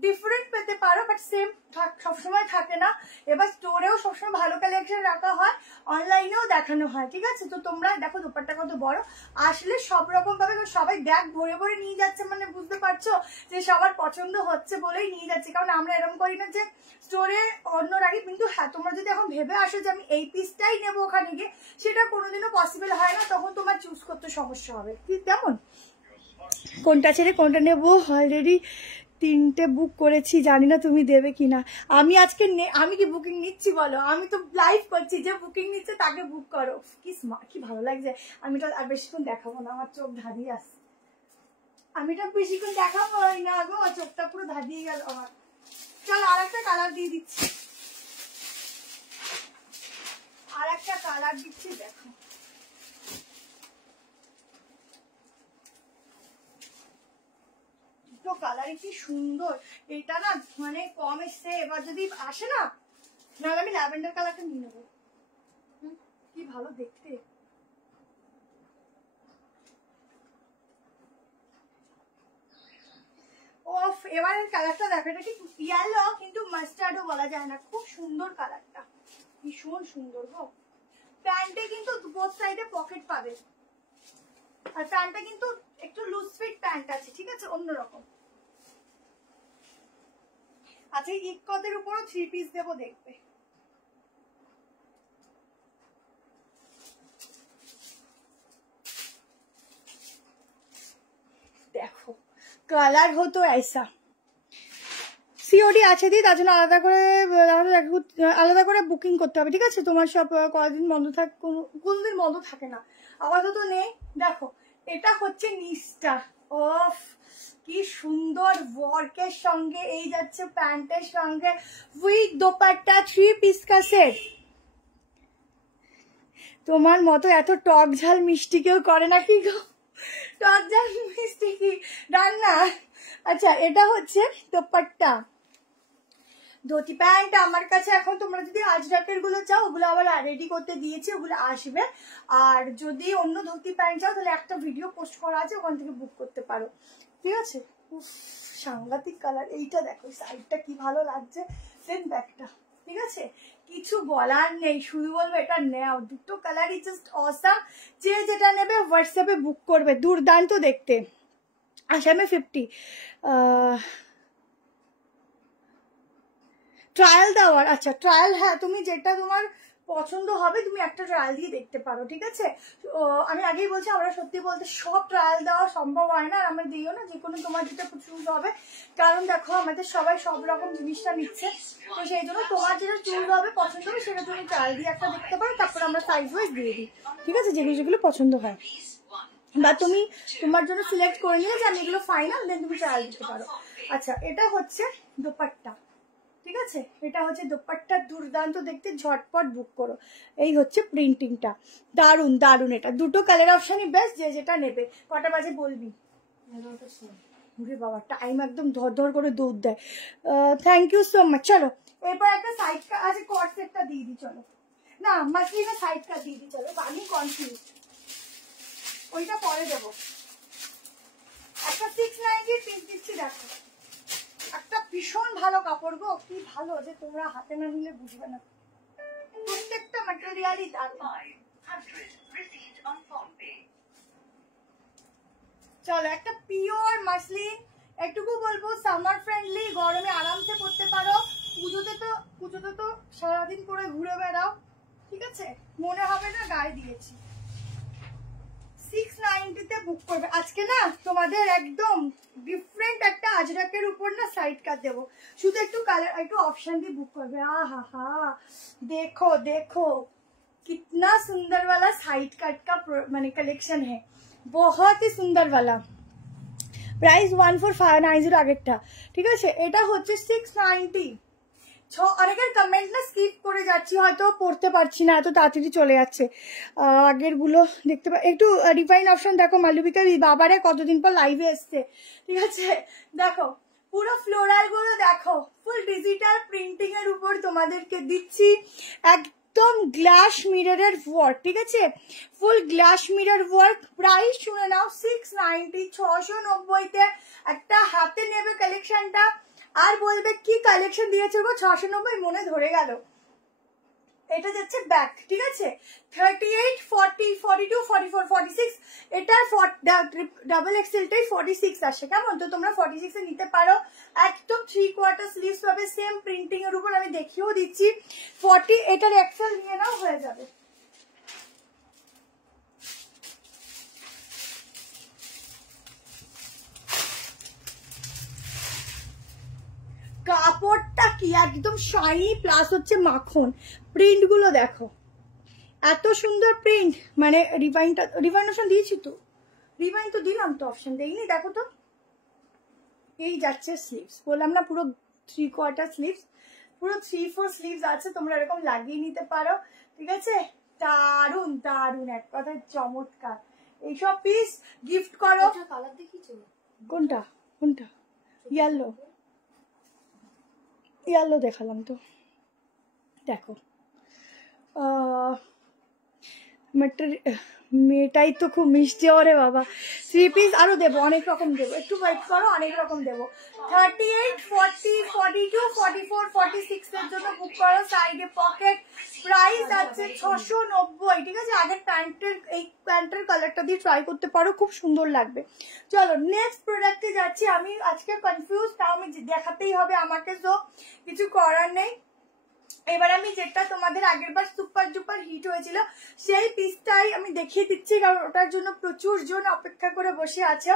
ডিফারেন্ট পেতে পারো, বাট সেম সবসময় থাকে না। এবার স্টোরেও সবসময় ভালো কালেকশন রাখা হয়, অনলাইনেও দেখানো হয়, ঠিক আছে? তো তোমরা দেখো দোপাট্টা কত বড়, আসলে সব রকম ভাবে সবাই ব্যাগ ভরে ভরে নিয়ে যাচ্ছে, মানে বুঝতে পারছো যে সবার পছন্দ হচ্ছে বলেই নিয়ে যাচ্ছে। কারণ আমরা এরকম করি না যে স্টোরে অন্য রাখি, কিন্তু হ্যাঁ তোমরা যদি এখন ভেবে আসো যে আমি এই পিসটাই নেবো ওখানে গিয়ে, সেটা কোনোদিনও পসিবল হয় না, তখন তোমার চুজ করতে সমস্যা হবে। ঠিক তেমন, কোনটা ছেড়ে কোনটা নেবো, অলরেডি 3টে বুক করেছি, জানি না তুমি দেবে কিনা। আমি আজকে আমি কি বুকিং নিচ্ছি বলো? আমি তো লাইভ করছি, যে বুকিং নিচ্ছে তাকে বুক করো। কি ভালো লাগছে। আমি তো আর বেশিক্ষণ দেখাবো না, আমার চোখ ধাঁধিয়ে আসছে। আমি তো বেশিক্ষণ দেখাবো না গো, চোখটা পুরো ধাঁধিয়ে গেল আমার। চলো আর একটা কালার দিয়ে দিচ্ছি, আর একটা কালার দিচ্ছি, দেখো। কালারই কি সুন্দর, এটা না মানে কম এসছে, এবার যদি আসে না, নাহলে আমি ল্যাভেন্ডার কালারটা নিয়ে নেবো। কি ভালো দেখতে, ওফ। এবার কালারটা দেখো, এটা ঠিক ইয়েলো কিন্তু মাস্টার্ডও বলা যায় না, খুব সুন্দর কালারটা, ভীষণ সুন্দর গো। প্যান্টে কিন্তু বোথ সাইডে পকেট পাবে, আর প্যান্টটা কিন্তু একটু লুজ ফিট প্যান্ট আছে, ঠিক আছে, অন্যরকম। আচ্ছা ইকতের উপরও 3 পিস দেবো, দেখবে। দেখো কালার হতো ऐसा। সিওডি আছে দি, তার জন্য আলাদা করে বুকিং করতে হবে, ঠিক আছে। তোমার সব কদিন বন্ধ থাকে, কোনদিন বন্ধ থাকে না, আপাতত নেই। দেখো এটা হচ্ছে নিচটা, ওফ কি সুন্দর ওয়ার্কের সঙ্গে, এই যাচ্ছে প্যান্টের সঙ্গে উইথ দোপাট্টা, 3 পিস কা সেট। তোমার মতো এত টক ঝাল মিষ্টি কেউ করে নাকি গো? টক ঝাল মিষ্টি কি রান্না? আচ্ছা এটা হচ্ছে দোপাট্টা, ধুতি প্যান্ট আমার কাছে এখন, তোমরা যদি আজরাকের গুলো চাও ওগুলো আবার রেডি করতে দিয়েছি, ওগুলো আসবে। আর যদি অন্য ধুতি প্যান্ট চাও তাহলে একটা ভিডিও পোস্ট করা আছে, ওখান থেকে বুক করতে পারো, ঠিক আছে। সাংঘাতিক কালার, এইটা দেখো সাইডটা কি ভালো লাগছে, সেম ব্যাগটা, ঠিক আছে, কিছু বলার নেই, শুধু বলবো এটা নেও, দুটো কালারই জাস্ট অসাম। যে যেটা নেবে হোয়াটসঅ্যাপে বুক করবে, দুর্দান্ত দেখতে। আসামে 50 ট্রায়াল দেওয়ার, আচ্ছা ট্রায়াল, হ্যাঁ তুমি যেটা তোমার পছন্দ হবে তুমি একটা ট্রায়াল দিয়ে দেখতে পারো, ঠিক আছে। আমি আগেই বলছি, আমরা সত্যি বলতে সব ট্রায়াল দেওয়া সম্ভব হয় না, আর আমরা দিও না, যে কোনো তোমার যেটা চুজ হবে, কারণ দেখো আমাদের সবাই সব রকম জিনিসটা নিচ্ছে, তো সেই জন্য তোমার যেটা চুজ হবে পছন্দ হবে সেটা তুমি ট্রায়াল দিয়ে একটা দেখতে পারো, তারপর আমরা সাইজ ওয়াইজ দিয়ে দিই, ঠিক আছে, যেগুলো যেগুলো পছন্দ হয়। বা তুমি তোমার জন্য সিলেক্ট করে নিলে যে আমি এগুলো ফাইনাল, দেন তুমি ট্রায়াল দিতে পারো। আচ্ছা এটা হচ্ছে দোপাট্টা, ঠিক আছে, এটা হচ্ছে দোপাট্টা, দুর্দান্ত দেখতে, ঝটপট বুক করো। এই হচ্ছে প্রিন্টিংটা, দারুন দারুন। এটা দুটো কালার অপশনই বেস্ট, যে যেটা নেবে। কটা বাজে বলবি? বাবা টাইম একদম ধর ধর করে দৌড় দেয়। Thank you so much. চলো এরপর একটা সাইড আছে, কট সেটটা দিয়ে দিই, চলো না মাসলিনের সাইডটা দিয়ে দিই, চলো, আমি কনফিউজ, ওইটা পরে দেবো। একটা 690 পিস দিচ্ছি, দেখো একটা ভীষণ ভালো কাপড় গো, কি ভালো, যে তোমরা হাতে না নিলে বুঝবে না, প্রত্যেকটা ম্যাটেরিয়ালই দারুণ। চলো একটা পিওর মাসলিন, একটুকু বলবো সামার ফ্রেন্ডলি, গরমে আরামসে পরতে পারো। পুজোতে তো সারাদিন পরে ঘুরে বেড়াও, ঠিক আছে, মনে হবে না গায়ে দিয়েছি। 690 বুক করবে আজকে না, তোমাদের একদম ডিফারেন্ট একটা আজরাকের উপর না সাইড কাট দেবো, শুধু একটু কালার একটু অপশন দিয়ে বুক করবে। আহা হা, देखो देखो कितना सुंदर वाला साइड कट का माने कलेक्शन है, बहुत ही सुंदर वाला। প্রাইস 1490 আগেরটা, ঠিক আছে। এটা হচ্ছে 690। অনেকের কমেন্ট না স্কিপ করে যাচ্ছি, হয়তো পড়তে পারছি না, এত তাড়াতাড়ি চলে যাচ্ছে। আগের গুলো দেখতে পাই, একটু রিফাইন অপশন দেখো। মালবিকা বাবারে কতদিন পর লাইভে এসছে, ঠিক আছে। দেখো পুরো ফ্লোরাল গুলো দেখো, ফুল ডিজিটাল প্রিন্টিং এর উপর তোমাদেরকে দিচ্ছি, একদম গ্লাস মিররের ওয়ার্ক, ঠিক আছে, ফুল গ্লাস মিরর ওয়ার্ক। প্রাইস শুনে নাও 690, 690-তে একটা হাতে নেবে কালেকশনটা, আর বলবে কি কালেকশন দিয়েছে গো, 690 মনে ধরে গেল। এটা যাচ্ছে ব্যাক, ঠিক আছে, 38, 40, 42, 44, 46, এটা ডাবল এক্সেলটাই 46 আসে, কেমন, তো তোমরা 46 এ নিতে পারো। একদম 3/4 স্লিভস পাবে, সেম প্রিন্টিং এর উপর, আমি দেখিয়েও দিচ্ছি। 40 এটার এক্সেল নিয়ে নাও, হয়ে যাবে। কাপড়টা কি একদম শাইনি, প্লাস হচ্ছে মাখন। প্রিন্ট গুলো দেখো, এত সুন্দর প্রিন্ট, মানে রিভাইন অপশন দিয়েছি তো, রিভাইন তো দিলাম তো, অপশন দেইনি, দেখো তো। এই যাচ্ছে স্লিভস, বললাম না পুরো 3/4 স্লিভস, পুরো 3/4 স্লিভস আছে, তোমরা এরকম লাগিয়ে নিতে পারো, ঠিক আছে। দারুন দারুন, এক কথায় চমৎকার। এইসব পিস গিফট করো। কালার দেখিছো? কোনটা কোনটা? ইয়েলো, ইয়েলো দেখালাম তো, দেখো মেয়েটাই তো খুব মিষ্টি। ওরে বাবা, 3 পিস আরো দেবো, অনেক রকম দেবো, একটু ওয়েট করো, অনেক রকম দেবো। 38, 40, 42, 44, 46 এর জন্য বুক করো। সাইডে পকেট, প্রাইস আছে 690, ঠিক আছে। আগের প্যান্টের, এই প্যান্টের কালারটা দিয়ে ট্রাই করতে পারো, খুব সুন্দর লাগবে। চলো নেক্সট প্রোডাক্টে যাচ্ছি। আমি আজকে কনফিউজ, তাও আমি দেখাতেই হবে আমাকে, তো কিছু করার নেই। এবার আমি যেটা তোমাদের আগের বার সুপার ডুপার হিট হয়েছিল সেই পিসটাই আমি দেখিয়ে দিচ্ছি, কারণ ওটার জন্য প্রচুর জন অপেক্ষা করে বসে আছে।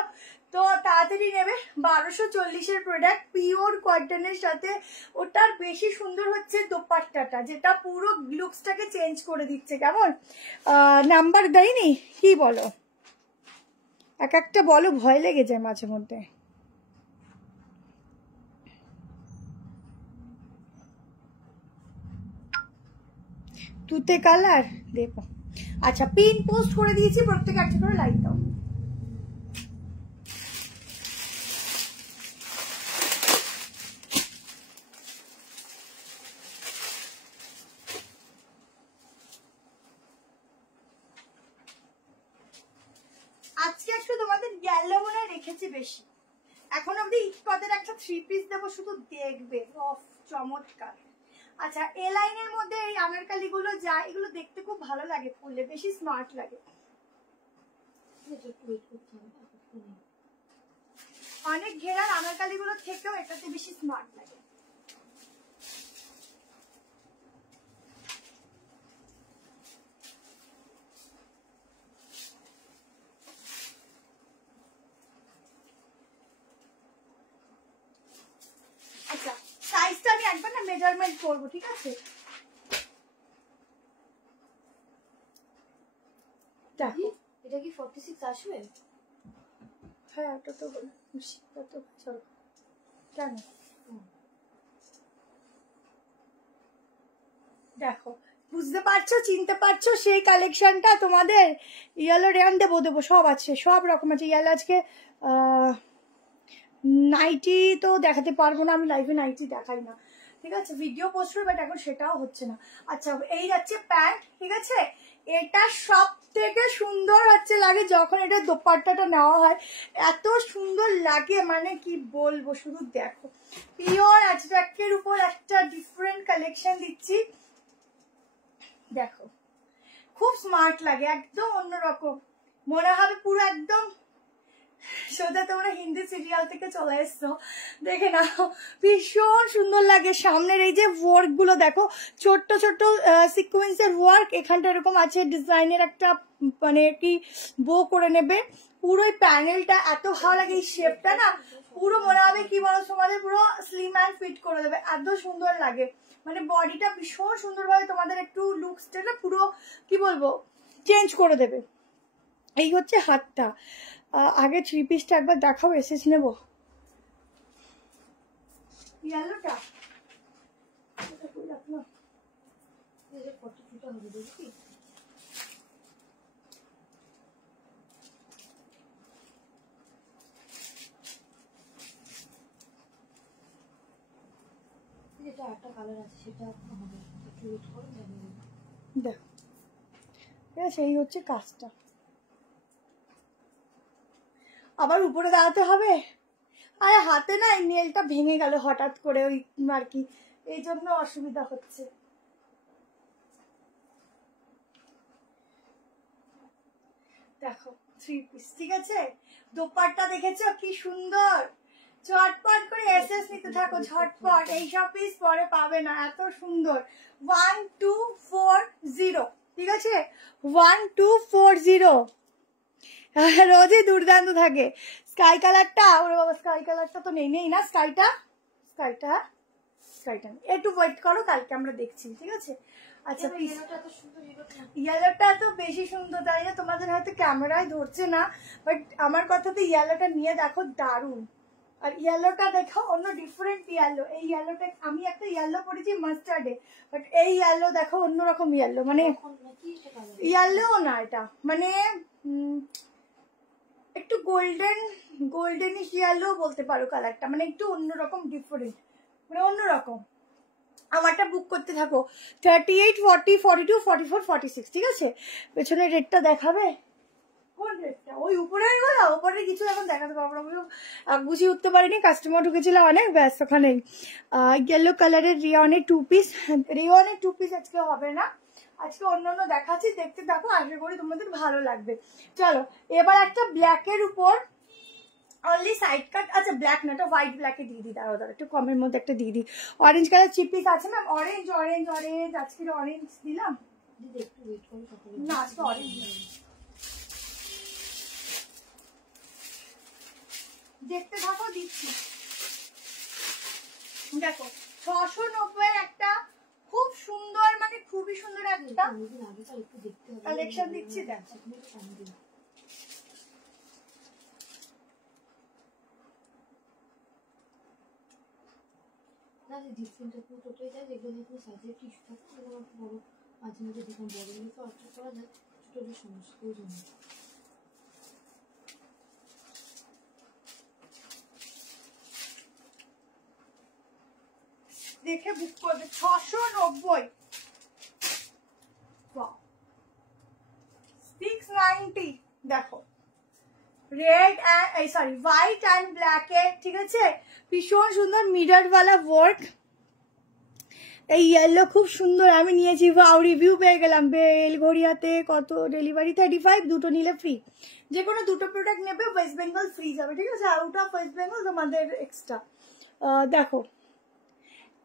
তো তাড়াতাড়ি নেবে। 1240-এর প্রোডাক্ট, পিওর কটনের সাথে। ওটার বেশি সুন্দর হচ্ছে দোপাট্টাটা, যেটা পুরো লুকসটাকে চেঞ্জ করে দিচ্ছে। কেমন নাম্বার দেয়নি কি বলো? এক একটা বলো, ভয় লেগে যায় মাঝে মধ্যে। তুতে কালার দেবো। আচ্ছা, পিন পোস্ট করে দিয়েছি, প্রত্যেকে একটা করে লাইক দাও। আজকে একটু তোমাদের ইয়েলো মনে রেখেছি বেশি। এখন অব্দি ইটকদের একটা 3 পিস দেবো, শুধু দেখবে। অফ, চমৎকার। আচ্ছা, এ লাইনের মধ্যে এই আনারকালি গুলো যায়, এগুলো দেখতে খুব ভালো লাগে, পরলে বেশি স্মার্ট লাগে। অনেক ঘেরার আনারকালি গুলো থেকেও এটাতে বেশি স্মার্ট লাগে। আচ্ছা, সাইজটা আমি একবার না মেজারমেন্ট করবো, ঠিক আছে? দেখো এটা কি 46 আসবে? হ্যাঁ, ওটা তো চলো। কেন দেখো, বুঝতে পারছো, চিনতে পারছো সেই কালেকশনটা তোমাদের? ইয়েলো রেয়ান দেবো, সব আছে, সব রকম আছে। ইয়েলো আজকে নাইটি তো দেখাতে পারবো না, আমি লাইভে নাইটি দেখাই না, ঠিক আছে। ভিডিও পোস্ট করবো, বাট এখন সেটাও হচ্ছে না। আচ্ছা, এই যাচ্ছে প্যান্ট, ঠিক আছে। এটা সব থেকে সুন্দর হচ্ছে লাগে যখন এটা দোপাট্টাটা নেওয়া হয়, এত সুন্দর লাগে, মানে কি বলবো, শুধু দেখো। পিওর আজরাকের উপর একটা ডিফারেন্ট কালেকশন দিচ্ছি, দেখো খুব স্মার্ট লাগে, একদম অন্যরকম মনে হবে, পুরো একদম সোজা তোমরা হিন্দি সিরিয়াল থেকে চলে এসছো, দেখে না ভীষণ সুন্দর লাগে। সামনের এই যে ওয়ার্ক গুলো দেখো, ছোট্ট ছোট্ট সিকোয়েন্সের ওয়ার্ক, এখানটা এরকম আছে ডিজাইনের একটা, মানে কি বো করে নেবে। পুরো প্যানেলটা এত ভালো লাগে, এই শেপটা না পুরো মনে হবে কি বলো তোমাদের, পুরো স্লিম অ্যান্ড ফিট করে দেবে, এত সুন্দর লাগে। মানে বডিটা ভীষণ সুন্দরভাবে তোমাদের একটু লুকসটা না পুরো কি বলবো চেঞ্জ করে দেবে। এই হচ্ছে হাতটা। আগে 3 পিসটা একবার দেখাও, এসেছি নেবো। ইয়েলোটা যেটা একটা কালার আছে সেটা হবে, একটু ওয়েট করো, জানিয়ে দেখো, ঠিক আছে। এই হচ্ছে কাজটা। আবার উপরে দাঁড়াতে হবে, আর হাতে না এই নেলটা ভেঙে গেল হঠাৎ করে, ওই আর কি, এই জন্য অসুবিধা হচ্ছে। দেখো 3 পিস, ঠিক আছে। দোপাট্টা দেখেছো কি সুন্দর, ঝটপট করে এসএস নিতে থাকো, ঝটপট। এইসব পিস পরে পাবে না, এত সুন্দর। 1240, ঠিক আছে, 1240। রোজই দুর্দান্ত থাকে। স্কাই কালারটা, ওরে বাবা, স্কাই কালারটা তো নেই না, স্কাইটা একটু ওয়েট করো, কালকে আমরা দেখছি, ঠিক আছে। আচ্ছা, ইয়েলোটা এত বেশি সুন্দর, তাই না তোমাদের হয়তো ক্যামেরায় ধরছে না, বাট আমার কথাতে ইয়েলোটা নিয়ে দেখো, দারুণ। আর ইয়েলোটা দেখো, অন্য ডিফারেন্ট ইয়েলো। এই ইয়েলোটা আমি একটা ইয়েলো পরেছি মাস্টার্ডে, বাট এই ইয়েলো দেখো অন্যরকম ইয়েলো, মানে ইয়েলো না, এটা মানে একটু গোল্ডেনিশ ইয়েলো বলতে পারো কালারটা, মানে একটু অন্যরকম, ডিফারেন্ট, মানে অন্যরকম। আমারটা বুক করতে থাকো। 38, 40, 42, 44, 46, ঠিক আছে। পেছনের রেটটা দেখাবে, কোন ড্রেসটা? ওই উপরের গুলো, উপরে কিছু এখন দেখাতে পারবো না, গুছিয়ে উঠতে পারিনি, কাস্টমার ঢুকেছিল অনেক, ব্যাস ওখানেই। ইয়েলো কালারের রিয়নের 2 পিস, রিয়নের 2 পিস আজকে হবে না, আজকে অন্য দেখাচ্ছি, দেখতে থাকো, আশা করি তোমাদের ভালো লাগবে। চলো এবার একটা ব্ল্যাকের উপর অনলি সাইড কাট, আচ্ছা ব্ল্যাক না, এটা হোয়াইট ব্ল্যাকে দিয়ে দিই, দাঁড়াও একটু কমের মধ্যে একটা দিয়ে দিই। অরেঞ্জ কালার চিপিস আছে ম্যাম, অরেঞ্জ অরেঞ্জ অরেঞ্জ, আজকে অরেঞ্জ দিলাম একটু ওয়েট করো, সকালে না, আজকে অরেঞ্জ দেখতে থাকো, দিচ্ছি। দেখো 690 একটা খুব সুন্দর, মানে খুবই সুন্দর একটা কালেকশন দিচ্ছি, দেখো। ডিসকাউন্টটা পুরো টোটাই যায়, যেগুলো কোনো সাইজের টিস্যু থাকে সেগুলো একটু বড়, মাঝে মাঝে দেখুন বড়গুলো তো অর্ডার করা যায়, ছোটোদের সমস্যা কেউ জন্য। দেখে বুক করবে 690, 690, দেখো red sorry white and black এর, ঠিক আছে, ভীষণ সুন্দর মিরর ওয়ালা ওয়ার্ক। এই ইয়েলো খুব সুন্দর, আমি নিয়েছি, ভাও রিভিউ পেয়ে গেলাম। বেলঘড়িয়াতে কত ডেলিভারি 35, দুটো নিলে ফ্রি, যে কোনো দুটো প্রোডাক্ট নেবে ওয়েস্ট বেঙ্গল ফ্রি যাবে, ঠিক আছে, আউট অফ ওয়েস্ট বেঙ্গল তোমাদের এক্সট্রা। দেখো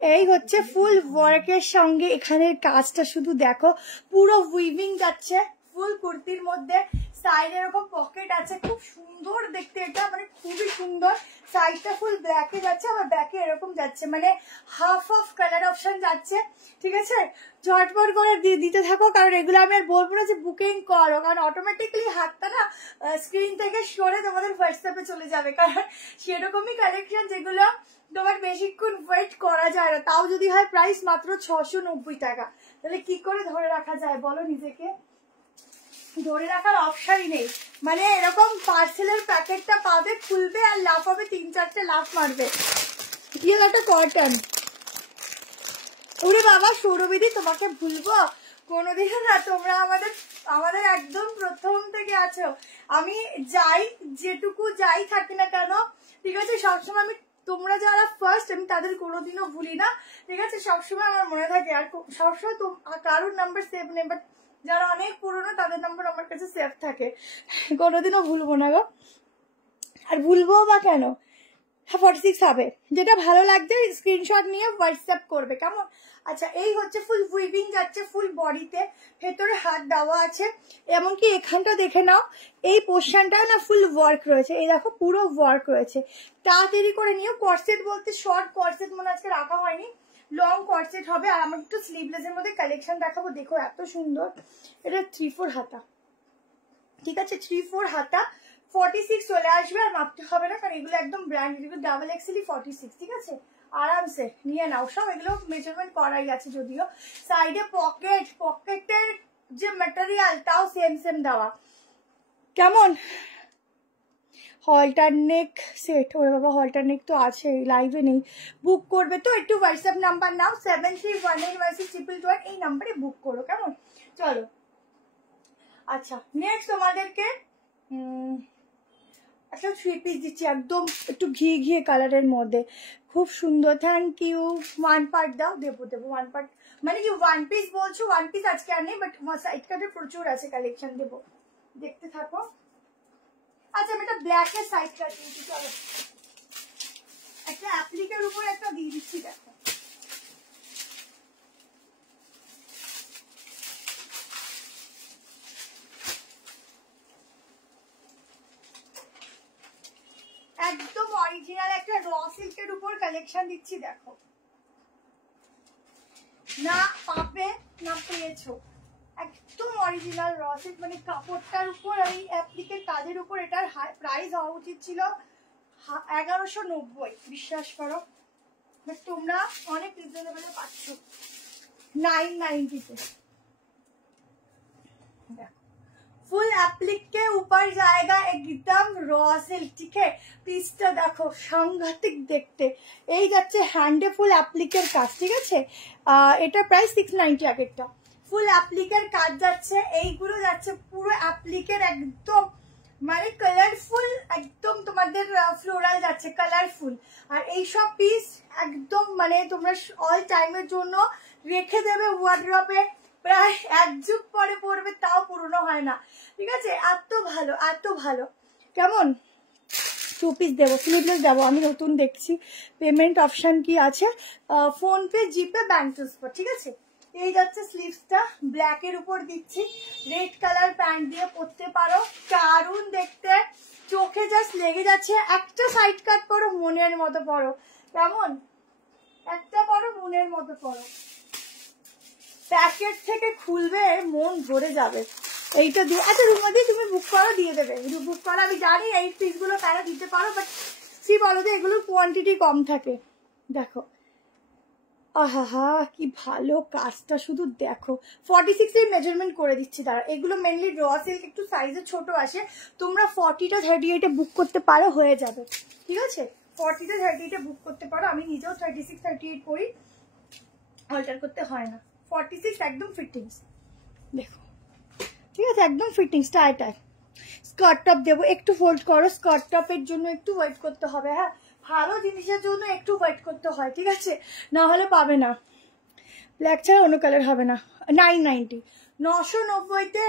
এই হচ্ছে ফুল ওয়ার্কের সঙ্গে এখানের কাজটা শুধু দেখো, পুরো উইভিং যাচ্ছে ফুল কুর্তির মধ্যে, সাইডে এরকম পকেট আছে, খুব সুন্দর দেখতে এটা, মানে খুবই সুন্দর। সাইডটা ফুল ব্ল্যাকে যাচ্ছে, আবার ব্যাকে এরকম যাচ্ছে, মানে হাফ অফ কালার অপশন যাচ্ছে, ঠিক আছে। ঝটপট করে দিতে থাকো, কারণ এগুলো আমি আর বলবো না যে বুকিং করো, কারণ অটোমেটিক্যালি হাতটা না স্ক্রিন থেকে সরে তোমাদের হোয়াটসঅ্যাপে চলে যাবে, কারণ সেরকমই কালেকশন যেগুলো তোমার বেশিক্ষণ ওয়েট করা যায় না, তাও যদি হয় প্রাইস মাত্র 690 টাকা, তাহলে কি করে ধরে রাখা যায় বলো নিজেকে? ধরে রাখার অপশনই নেই, মানে এরকম পার্সেলের প্যাকেটটা পাবে, খুলবে আর লাফাবে, 3-4টে লাফ মারবে। কি হলো একটা কটন, ওরে বাবা সৌরবিধি, তোমাকে ভুলবো কোনোদিনও না, তোমরা আমাদের একদম প্রথম থেকে আছো। আমি যেটুকু যাই থাকি না কেন, ঠিক আছে, সবসময় আমি, তোমরা যারা ফার্স্ট, আমি তাদের কোনোদিনও ভুলি না, ঠিক আছে, সবসময় আমার মনে থাকে, আর সবসময় কারোর নাম্বার সেভ নেই, বাট যারা অনেক পুরনো তাদের নাম্বার আমার কাছে সেভ থাকে, কোনোদিনও ভুলবো না গো, আর ভুলবো বা কেন। 46 হবে, যেটা ভালো লাগছে স্ক্রিনশট নিয়ে হোয়াটসঅ্যাপ করবে, কেমন? আচ্ছা এই হচ্ছে ফুল উইভিং যাচ্ছে ফুল বডিতে, ভেতরে হাত দেওয়া আছে, এমনকি এখানটা দেখে নাও, এই পোর্শনটায় না ফুল ওয়ার্ক রয়েছে, এই দেখো পুরো ওয়ার্ক রয়েছে। তাড়াতাড়ি করে নিও, কর্সেট বলতে শর্ট কর্সেট মনে আজকে রাখা হয়নি, লং কর্সেট হবে। আর আমার একটু স্লিভলেসের মধ্যে কালেকশন দেখাবো, দেখো এত সুন্দর, এটা 3/4 হাতা, ঠিক আছে, 3/4 হাতা, 46 চলে আসবে, আর মাপতে হবে না, কারণ এগুলো একদম ব্র্যান্ড, এগুলো ডাবল এক্সেল 46, ঠিক আছে, আরামসে নিয়ে নাও সব, এগুলো মেজারমেন্ট করাই আছে যদিও। সাইডে পকেটের যে ম্যাটেরিয়াল তাও সেম দেওয়া, কেমন? হলটার নেক সেট, ওরে বাবা হলটার নেক তো আছে, লাইভে নেই, বুক করবে তো একটু হোয়াটসঅ্যাপ নাম্বার নাও, 73181622, এই নাম্বারে বুক করো, কেমন? চলো আচ্ছা নেক্সট তোমাদেরকে একটা 3 পিস দিচ্ছি, একদম একটু ঘিয়ে কালারের মধ্যে, খুব সুন্দর, থ্যাংক ইউ। 1 পার্ট দাও, দেবো 1 পার্ট, মানে কি 1 পিস বলছো, 1 পিস আজকে আর নেই, বাট সাইড কাটে প্রচুর আছে কালেকশন, দেবো, দেখতে থাকো। আচ্ছা আমি একটা ব্ল্যাকের সাইড কাট দিচ্ছি, চলো একটা অ্যাপ্লিকের উপর একটা দিয়ে দিচ্ছি, দেখো একদম অরিজিনাল একটা র সিল্কের উপর কালেকশন দিচ্ছি, দেখো না পাবে না পেয়েছো, একদম অরিজিনাল র সিল্ক, মানে কাপড়টার উপর আর এই অ্যাপ্লিকের কাজের উপর এটার প্রাইস হওয়া উচিত ছিল 1190, বিশ্বাস করো, বাট তোমরা অনেক রিজনেবল পাচ্ছ 990 তে। फुल एप्लिक के ऊपर जाएगा एकदम रॉ सिल्क, ठीक है, পিসটা দেখো সাংঘাতিক দেখতে, এই যাচ্ছে হ্যান্ডে ফুল অ্যাপ্লিকের কাজ, ঠিক আছে, এটা প্রাইস 690 আগেরটা, ফুল অ্যাপ্লিকের কাজ যাচ্ছে, এইগুলো যাচ্ছে পুরো অ্যাপ্লিকের একদম মানে কালারফুল একদম তোমাদের ফ্লোরাল যাচ্ছে কালারফুল। আর এইসব পিস একদম মানে তোমরা অল টাইমের জন্য রেখে দেবে ওয়ার্ড্রপে, প্রায় 1 যুগ পরে পরবে তাও পুরনো হয় না। ঠিক আছে, এত ভালো এত ভালো। কেমন 2 পিস দেবো, স্লিভলেস দেবো। আমি নতুন দেখছি পেমেন্ট অপশন কি আছে, ফোনপে, জিপে, ব্যাংক ট্রান্সফার। ঠিক আছে, এই যাচ্ছে স্লিভসটা, ব্ল্যাকের উপর দিচ্ছি, রেড কালার প্যান্ট দিয়ে পরতে পারো, দারুণ দেখতে, চোখে জাস্ট লেগে যাচ্ছে। একটা সাইড কাট পরো, মনের মতো পরো। কেমন, একটা পরো, মনের মতো পরো, প্যাকেট থেকে খুলবে মন ভরে যাবে। এইটা দিয়ে আচ্ছা রুমাদি তুমি বুক করো, দিয়ে দেবে। বুক করো, আমি জানি এই পিসগুলো তারা দিতে পারো, বাট কি বলো তো এগুলোর কোয়ান্টিটি কম থাকে। দেখো আহা কি ভালো কাজটা, শুধু দেখো। 46 এর মেজারমেন্ট করে দিচ্ছি তারা। এগুলো মেনলি র সিল্ক, একটু সাইজে ছোট আসে। তোমরা 40টা 38-এ বুক করতে পারো, হয়ে যাবে। ঠিক আছে, 40টা 38-এ বুক করতে পারো। আমি নিজেও 36 38 করি, অল্টার করতে হয় না। 46 একদম ফিটিংস, দেখো। ঠিক আছে, একদম ফিটিংস টাই টাই। স্কার্ট টপ দেবো, একটু ফোল্ড করো। স্কার্ট টপের জন্য একটু ওয়েট করতে হবে। হ্যাঁ, ভালো জিনিসের জন্য একটু ওয়েট করতে হয়, ঠিক আছে, না হলে পাবে না। ব্ল্যাক ছাড়া অন্য কালার হবে না। 990, 990-তে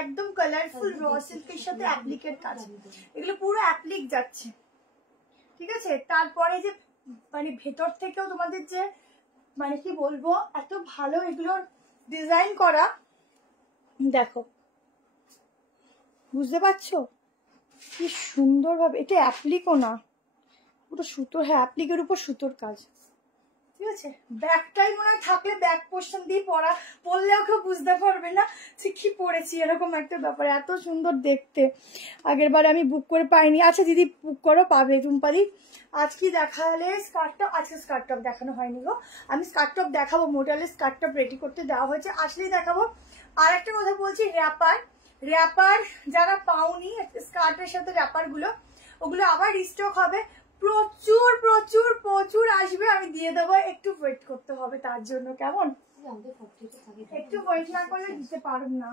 একদম কালারফুল র সিল্কের সাথে অ্যাপ্লিকের কাজ। এগুলো পুরো অ্যাপ্লিক যাচ্ছে। ঠিক আছে, তারপরে যে মানে ভেতর থেকেও তোমাদের যে মানে কি বলবো, এত ভালো এগুলোর ডিজাইন করা, দেখো বুঝতে পারছো কি সুন্দর ভাবে। এটা অ্যাপ্লিকও না, পুরো সুতোর, হ্যাঁ অ্যাপ্লিকের উপর সুতোর কাজ। ঠিক আছে, ব্যাগটাই মনে হয় থাকলে ব্যাগ পোর্শন দিয়ে পরলেও কেউ বুঝতে পারবে না যে কি পরেছি, এরকম একটা ব্যাপার। এত সুন্দর দেখতে, আগের বার আমি বুক করে পাইনি। আচ্ছা দিদি বুক করো, পাবে রুম্পালি। আজ কি দেখালে স্কার্ট টপ? আজকে স্কার্ট টপ দেখানো হয়নি গো, আমি স্কার্ট টপ দেখাবো। মোডালের স্কার্ট টপ রেডি করতে দেওয়া হয়েছে, আসলেই দেখাবো। আর একটা কথা বলছি, র্যাপার যারা পাওনি স্কার্টের সাথে র্যাপার গুলো, ওগুলো আবার রিস্টক হবে। প্রচুর প্রচুর প্রচুর আসবে, আমি দিয়ে দেবো। একটু ওয়েট করতে হবে তার জন্য। কেমন, একটু ওয়েট না করলে দিতে পারব না।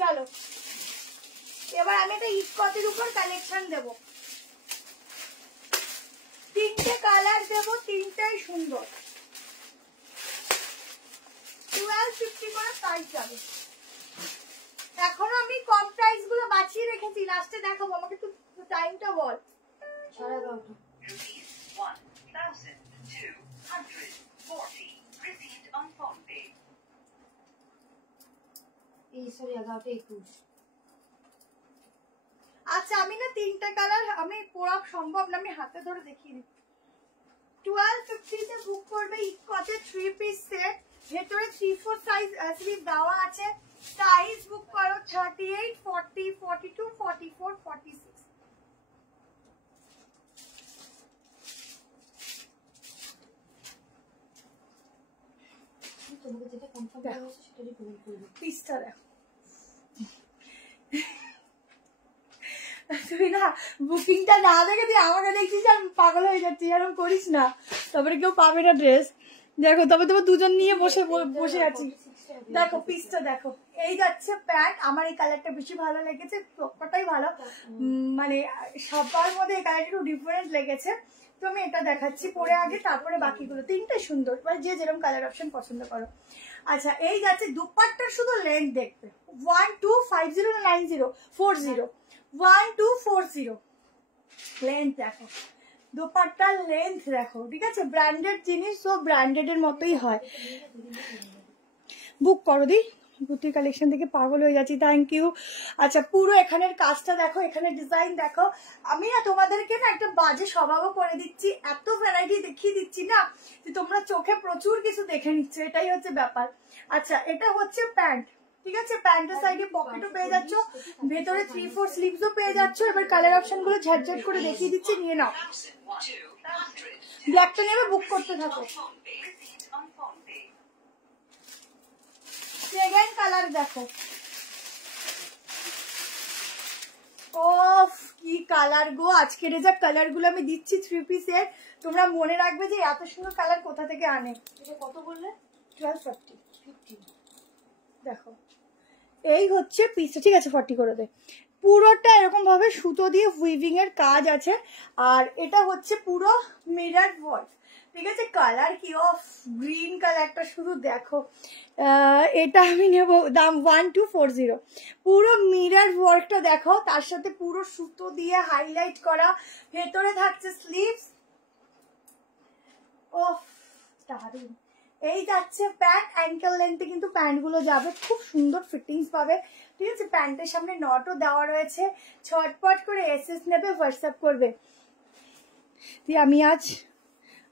চলো এবার আমি একটা ইস্কটের উপর কালেকশন দেব। 3টে কালার দেব, 3টাই সুন্দর। 1250 করে প্রাইস যাবে। এখনো আমি কম প্রাইস গুলো বাঁচিয়ে রেখেছি, লাস্টে দেখাবো। আমাকে একটু টাইমটা বল। 11:30 11:21। আচ্ছা আমি না 3টে কালার আমি পরা সম্ভব না, আমি হাতে ধরে দেখিয়ে দিই। 1250-তে বুক করবে ইস্কটের 3 পিস সেট, ভেতরে 3-4 সাইজ স্লিভ দেওয়া আছে। সাইজ বুক করো 38, 40, 42, 44, 46। তোমাকে যেটা কনফার্ম করা হয়েছে সেটারই পেমেন্ট করবে। পিসটা দেখো, তুই না বুকিংটা না দেখে তুই আমাকে দেখছিস, আমি পাগল হয়ে যাচ্ছি। এরকম করিস না, তারপরে কেউ পাবে না ড্রেস। দেখো তবে তবে দুজন নিয়ে বসে আছি। দেখো পিসটা দেখো, এই যাচ্ছে প্যান্ট। আমার এই কালারটা বেশি ভালো লেগেছে, সবকটাই ভালো, মানে সবার মধ্যে এই কালারটা একটু ডিফারেন্স লেগেছে। তো আমি এটা দেখাচ্ছি পরে আগে, তারপরে বাকিগুলো। 3টাই সুন্দর, মানে যে যেরকম কালার অপশন পছন্দ করো। আচ্ছা এই যাচ্ছে দুপাট্টার শুধু লেন্থ দেখবে, 1250 না 9040, 1240 লেন্থ দেখো। দোপাট্টার লেন্থ দেখো, ঠিক আছে। ব্র্যান্ডেড জিনিস তো ব্র্যান্ডেড এর মতোই হয়। বুক করো দি, বুটি কালেকশন থেকে পাগল হয়ে যাচ্ছি। Thank you. আচ্ছা পুরো এখানের কাজটা দেখো, এখানে ডিজাইন দেখো। আমি না তোমাদেরকে না একটা বাজে স্বভাবও করে দিচ্ছি, এত ভ্যারাইটি দেখিয়ে দিচ্ছি না যে তোমরা চোখে প্রচুর কিছু দেখে নিচ্ছ, এটাই হচ্ছে ব্যাপার। আচ্ছা এটা হচ্ছে প্যান্ট, ঠিক আছে। প্যান্টের সাইডে পকেটও পেয়ে যাচ্ছ, ভেতরে 3-4 স্লিভসও পেয়ে যাচ্ছ। এবার কালার অপশন গুলো ঝটঝট করে দেখিয়ে দিচ্ছি, নিয়ে নাও। ব্ল্যাকটা নেবে, বুক করতে থাকো। সেকেন্ড কালার দেখো, ওফ কি কালার গো। আজকের যে কালার গুলো আমি দিচ্ছি 3 পিসের, তোমরা মনে রাখবে যে এত সুন্দর কালার কোথা থেকে আনে। এটা কত বললে? 1250 দেখো। এই হচ্ছে পিসটা, ঠিক আছে 40 করে দে। পুরোটা এরকম ভাবে সুতো দিয়ে উইভিং এর কাজ আছে। আর এটা হচ্ছে পুরো মিরর ওয়ার্ক, ঠিক আছে। কালার কি অফ গ্রিন কালারটা শুধু দেখো। এটা আমি নেব, দাম 1240। পুরো মিরর ওয়ার্কটা দেখো, তার সাথে পুরো সুতো দিয়ে হাইলাইট করা, ভেতরে থাকছে স্লিভস। ওহ দারুণ। এই যাচ্ছে প্যান্ট, অ্যাঙ্কেল লেন্থে কিন্তু প্যান্টগুলো যাবে, খুব সুন্দর ফিটিংস পাবে, ঠিক আছে। প্যান্টের সামনে নটও দেওয়া রয়েছে, ছটপট করে এসএস নেবে, হোয়াটসঅ্যাপ করবে।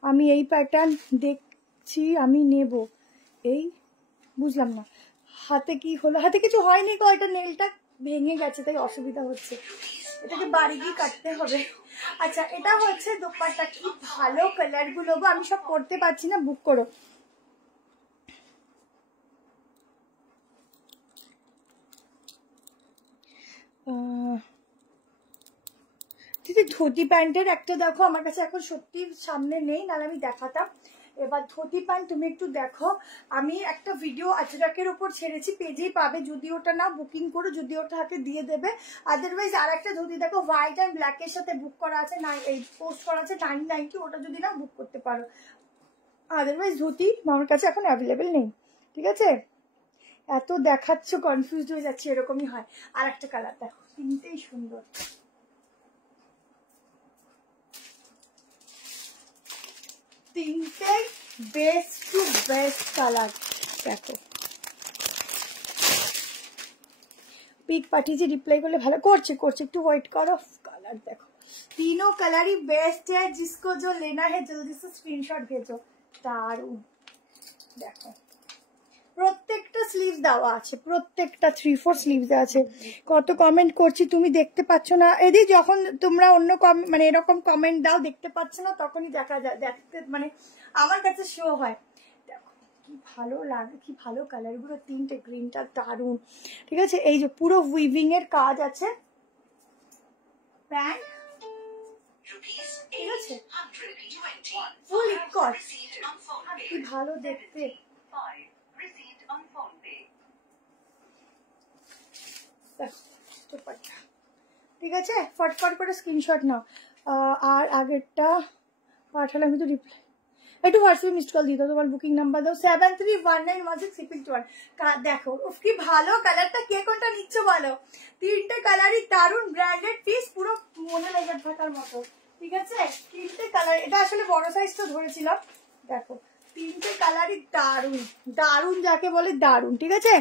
আমি এই প্যাটার্ন দেখছি, আমি নেব। এই বুঝলাম না হাতে কি হলো, হাতে কিছু হয়নি গো, এটা নেলটা ভেঙে গেছে তাই অসুবিধা হচ্ছে, এটাকে বাড়ি গিয়ে কাটতে হবে। আচ্ছা এটা হচ্ছে দোপাট্টা, কি ভালো কালার গুলো গো, আমি সব পরতে পারছি না, বুক করো। দিদি ধুতি প্যান্টের একটা দেখো, আমার কাছে এখন সত্যি সামনে নেই, নাহলে আমি দেখাতাম। এবার ধুতি প্যান্ট তুমি একটু দেখো, আমি একটা ভিডিও আজরাকের উপর ছেড়েছি, পেজেই পাবে, যদি ওটা না বুকিং করো, যদি ওটা হাতে দিয়ে দেবে। আদারওয়াইজ আর একটা ধুতি দেখো হোয়াইট অ্যান্ড ব্ল্যাকের সাথে বুক করা আছে, এই পোস্ট করা আছে 990, ওটা যদি না বুক করতে পারো। আদারওয়াইজ ধুতি আমার কাছে এখন অ্যাভেলেবেল নেই, ঠিক আছে। এত দেখাচ্ছ কনফিউজ হয়ে যাচ্ছে, এরকমই হয়। আর একটা কালার দেখো, তিনটেই সুন্দর, তিনটে বেস্ট টু বেস্ট কালার দেখো। পিক পাঠিয়েছি, রিপ্লাই করলে ভালো, করছে একটু ওয়েট করো। কালার দেখো, तीनों कलर ही बेस्ट है, जिसको जो लेना है जल्दी से स्क्रीनशॉट भेजो। दारुण देखो, প্রত্যেকটা স্লিভ দেওয়া আছে, প্রত্যেকটা 3-4 স্লিভস আছে। কত কমেন্ট করছি তুমি দেখতে পাচ্ছ না এদি, যখন তোমরা অন্য মানে এরকম কমেন্ট দাও দেখতে পাচ্ছ না, তখনই দেখা যায়, দেখতে মানে আমার কাছে শো হয়। দেখো কি ভালো লাগে, কি ভালো কালার গুলো, তিনটে গ্রিনটা দারুণ, ঠিক আছে। এই যে পুরো উইভিং এর কাজ আছে, প্যান্ট, ঠিক আছে, ফুল ইকট, কি ভালো দেখতে। ঠিক আছে, ফটফট করে স্ক্রিনশট নাও। আর আগেরটা পাঠালাম কিন্তু রিপ্লাই, একটু হোয়াটসঅ্যাপে মিসড কল দিয়ে দাও, তোমার বুকিং নাম্বার দাও 73191661। দেখো কি ভালো কালারটা, কে কোনটা নিচ্ছ বলো। তিনটে কালারই দারুণ, ব্র্যান্ডেড পিস, পুরো মনে লেগে থাকার মতো, ঠিক আছে। তিনটে কালার, এটা আসলে বড় সাইজটা ধরেছিলাম, দেখো তিনটে কালারই দারুণ, দারুণ যাকে বলে দারুণ, ঠিক আছে।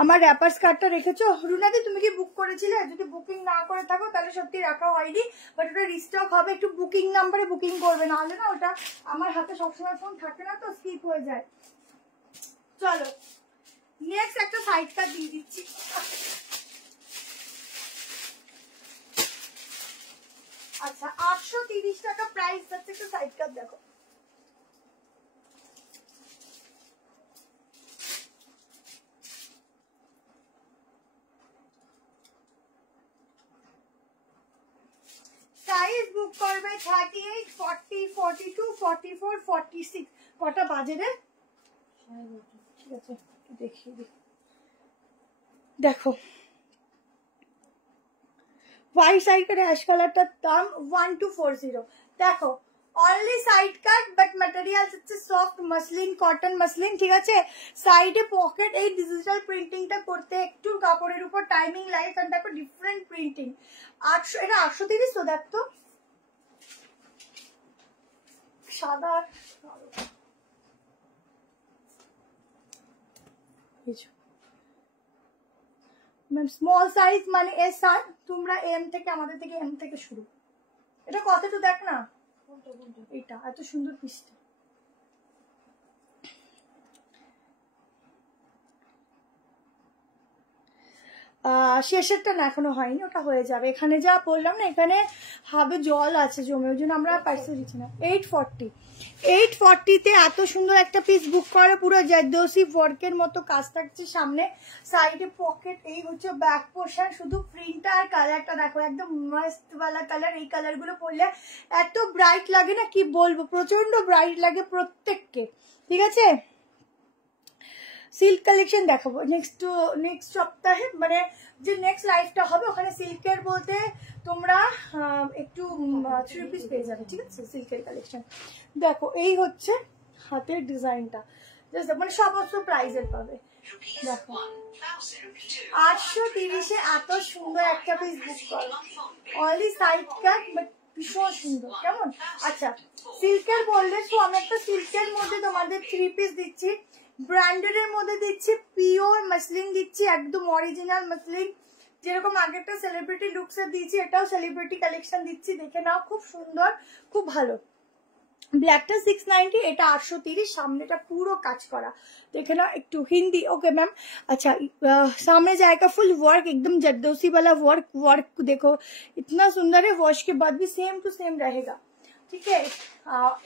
আমার র্যাপার স্কার্টটা রেখেছো রুনাদি, তুমি কি বুক করেছিলে? যদি বুকিং না করে থাকো তাহলে সত্যি রাখা হয়নি, বাট ওটা রিস্টক হবে, একটু বুকিং নাম্বারে বুকিং করবে, নাহলে না ওটা আমার হাতে সবসময় ফোন থাকে না তো, স্কিপ হয়ে যায়। চলো নেক্সট একটা সাইড কাট দিয়ে দিচ্ছি। আচ্ছা 830 টাকা প্রাইস যাচ্ছে, একটু সাইড কাট দেখো। সাইজ বুক করবে 38, 40, 42, 44, 46। কটা বাজে রে? ঠিক আছে দেখিয়ে দিই, দেখো হোয়াইট সাইড কাট অ্যাশ কালারটার দাম 1240। দেখো only side cut, but material হচ্ছে সফট মাসলিন, কটন মাসলিন, ঠিক আছে। সাইডে পকেট, এই ডিজিটাল প্রিন্টিংটা করতে একটু কাপড়ের উপর টাইমিং লাগে, কারণ দেখো ডিফারেন্ট প্রিন্টিং। 800, এটা 830 তো, দেখ তো সাদা স্মল সাইজ মানে এস আর, তোমরা এম থেকে, আমাদের থেকে এম থেকে শুরু। এটা কত তো দেখ না, এটা এত সুন্দর পিসটা। শেষেরটা না এখনো হয়নি, ওটা হয়ে যাবে। এখানে যা বললাম না, এখানে হাবে জল আছে জমে, ওই জন্য আমরা পার্সেল দিচ্ছি না। 840 এত সুন্দর একটা পিস বুক করে, পুরো জারদোসি ওয়ার্কের মতো কাজ থাকছে সামনে, সাইডে পকেট, এই হচ্ছে ব্যাক পোর্শন। শুধু প্রিন্টটা আর কালারটা দেখো, একদম মাস্ট ওয়ালা কালার। এই কালার গুলো পরলে এত ব্রাইট লাগে না, কি বলবো, প্রচন্ড ব্রাইট লাগে প্রত্যেককে, ঠিক আছে। সিল্ক কালেকশন দেখাবো নেক্সট সপ্তাহে, মানে যে নেক্সট লাইভটা হবে ওখানে সিল্কের বলতে তোমরা একটু 3 পিস পেয়ে যাবে, ঠিক আছে? সিল্কের কালেকশন দেখো, এই হচ্ছে হাতের ডিজাইনটা, মানে সমস্ত প্রাইজের পাবে। দেখো 830-এ এত সুন্দর একটা পিস বুক করো, অনলি সাইড কাট, বাট ভীষণ সুন্দর, কেমন? আচ্ছা, সিল্কের বললে তো আমি একটা সিল্কের মধ্যে তোমাদের 3 পিস দিচ্ছি, ব্র্যান্ডেড এর মধ্যে দিচ্ছি, পিওর মাসলিন দিচ্ছি, একদম অরিজিনাল মাসলিন, যেরকম আগেরটা সেলিব্রিটি লুকস এর দিয়েছি, এটাও সেলিব্রিটি কালেকশন দিচ্ছি, দেখে নাও, খুব সুন্দর, খুব ভালো। ব্ল্যাকটা 690, এটা 830, সামনেটা পুরো কাজ করা, देखे ना एक टू हिंदी। ओके मैम, अच्छा सामने जाएगा फुल वर्क, एकदम जरदोसी वाला वर्क देखो इतना सुंदर है, वॉश के बाद भी सेम टू सेम रहेगा, ठीक है?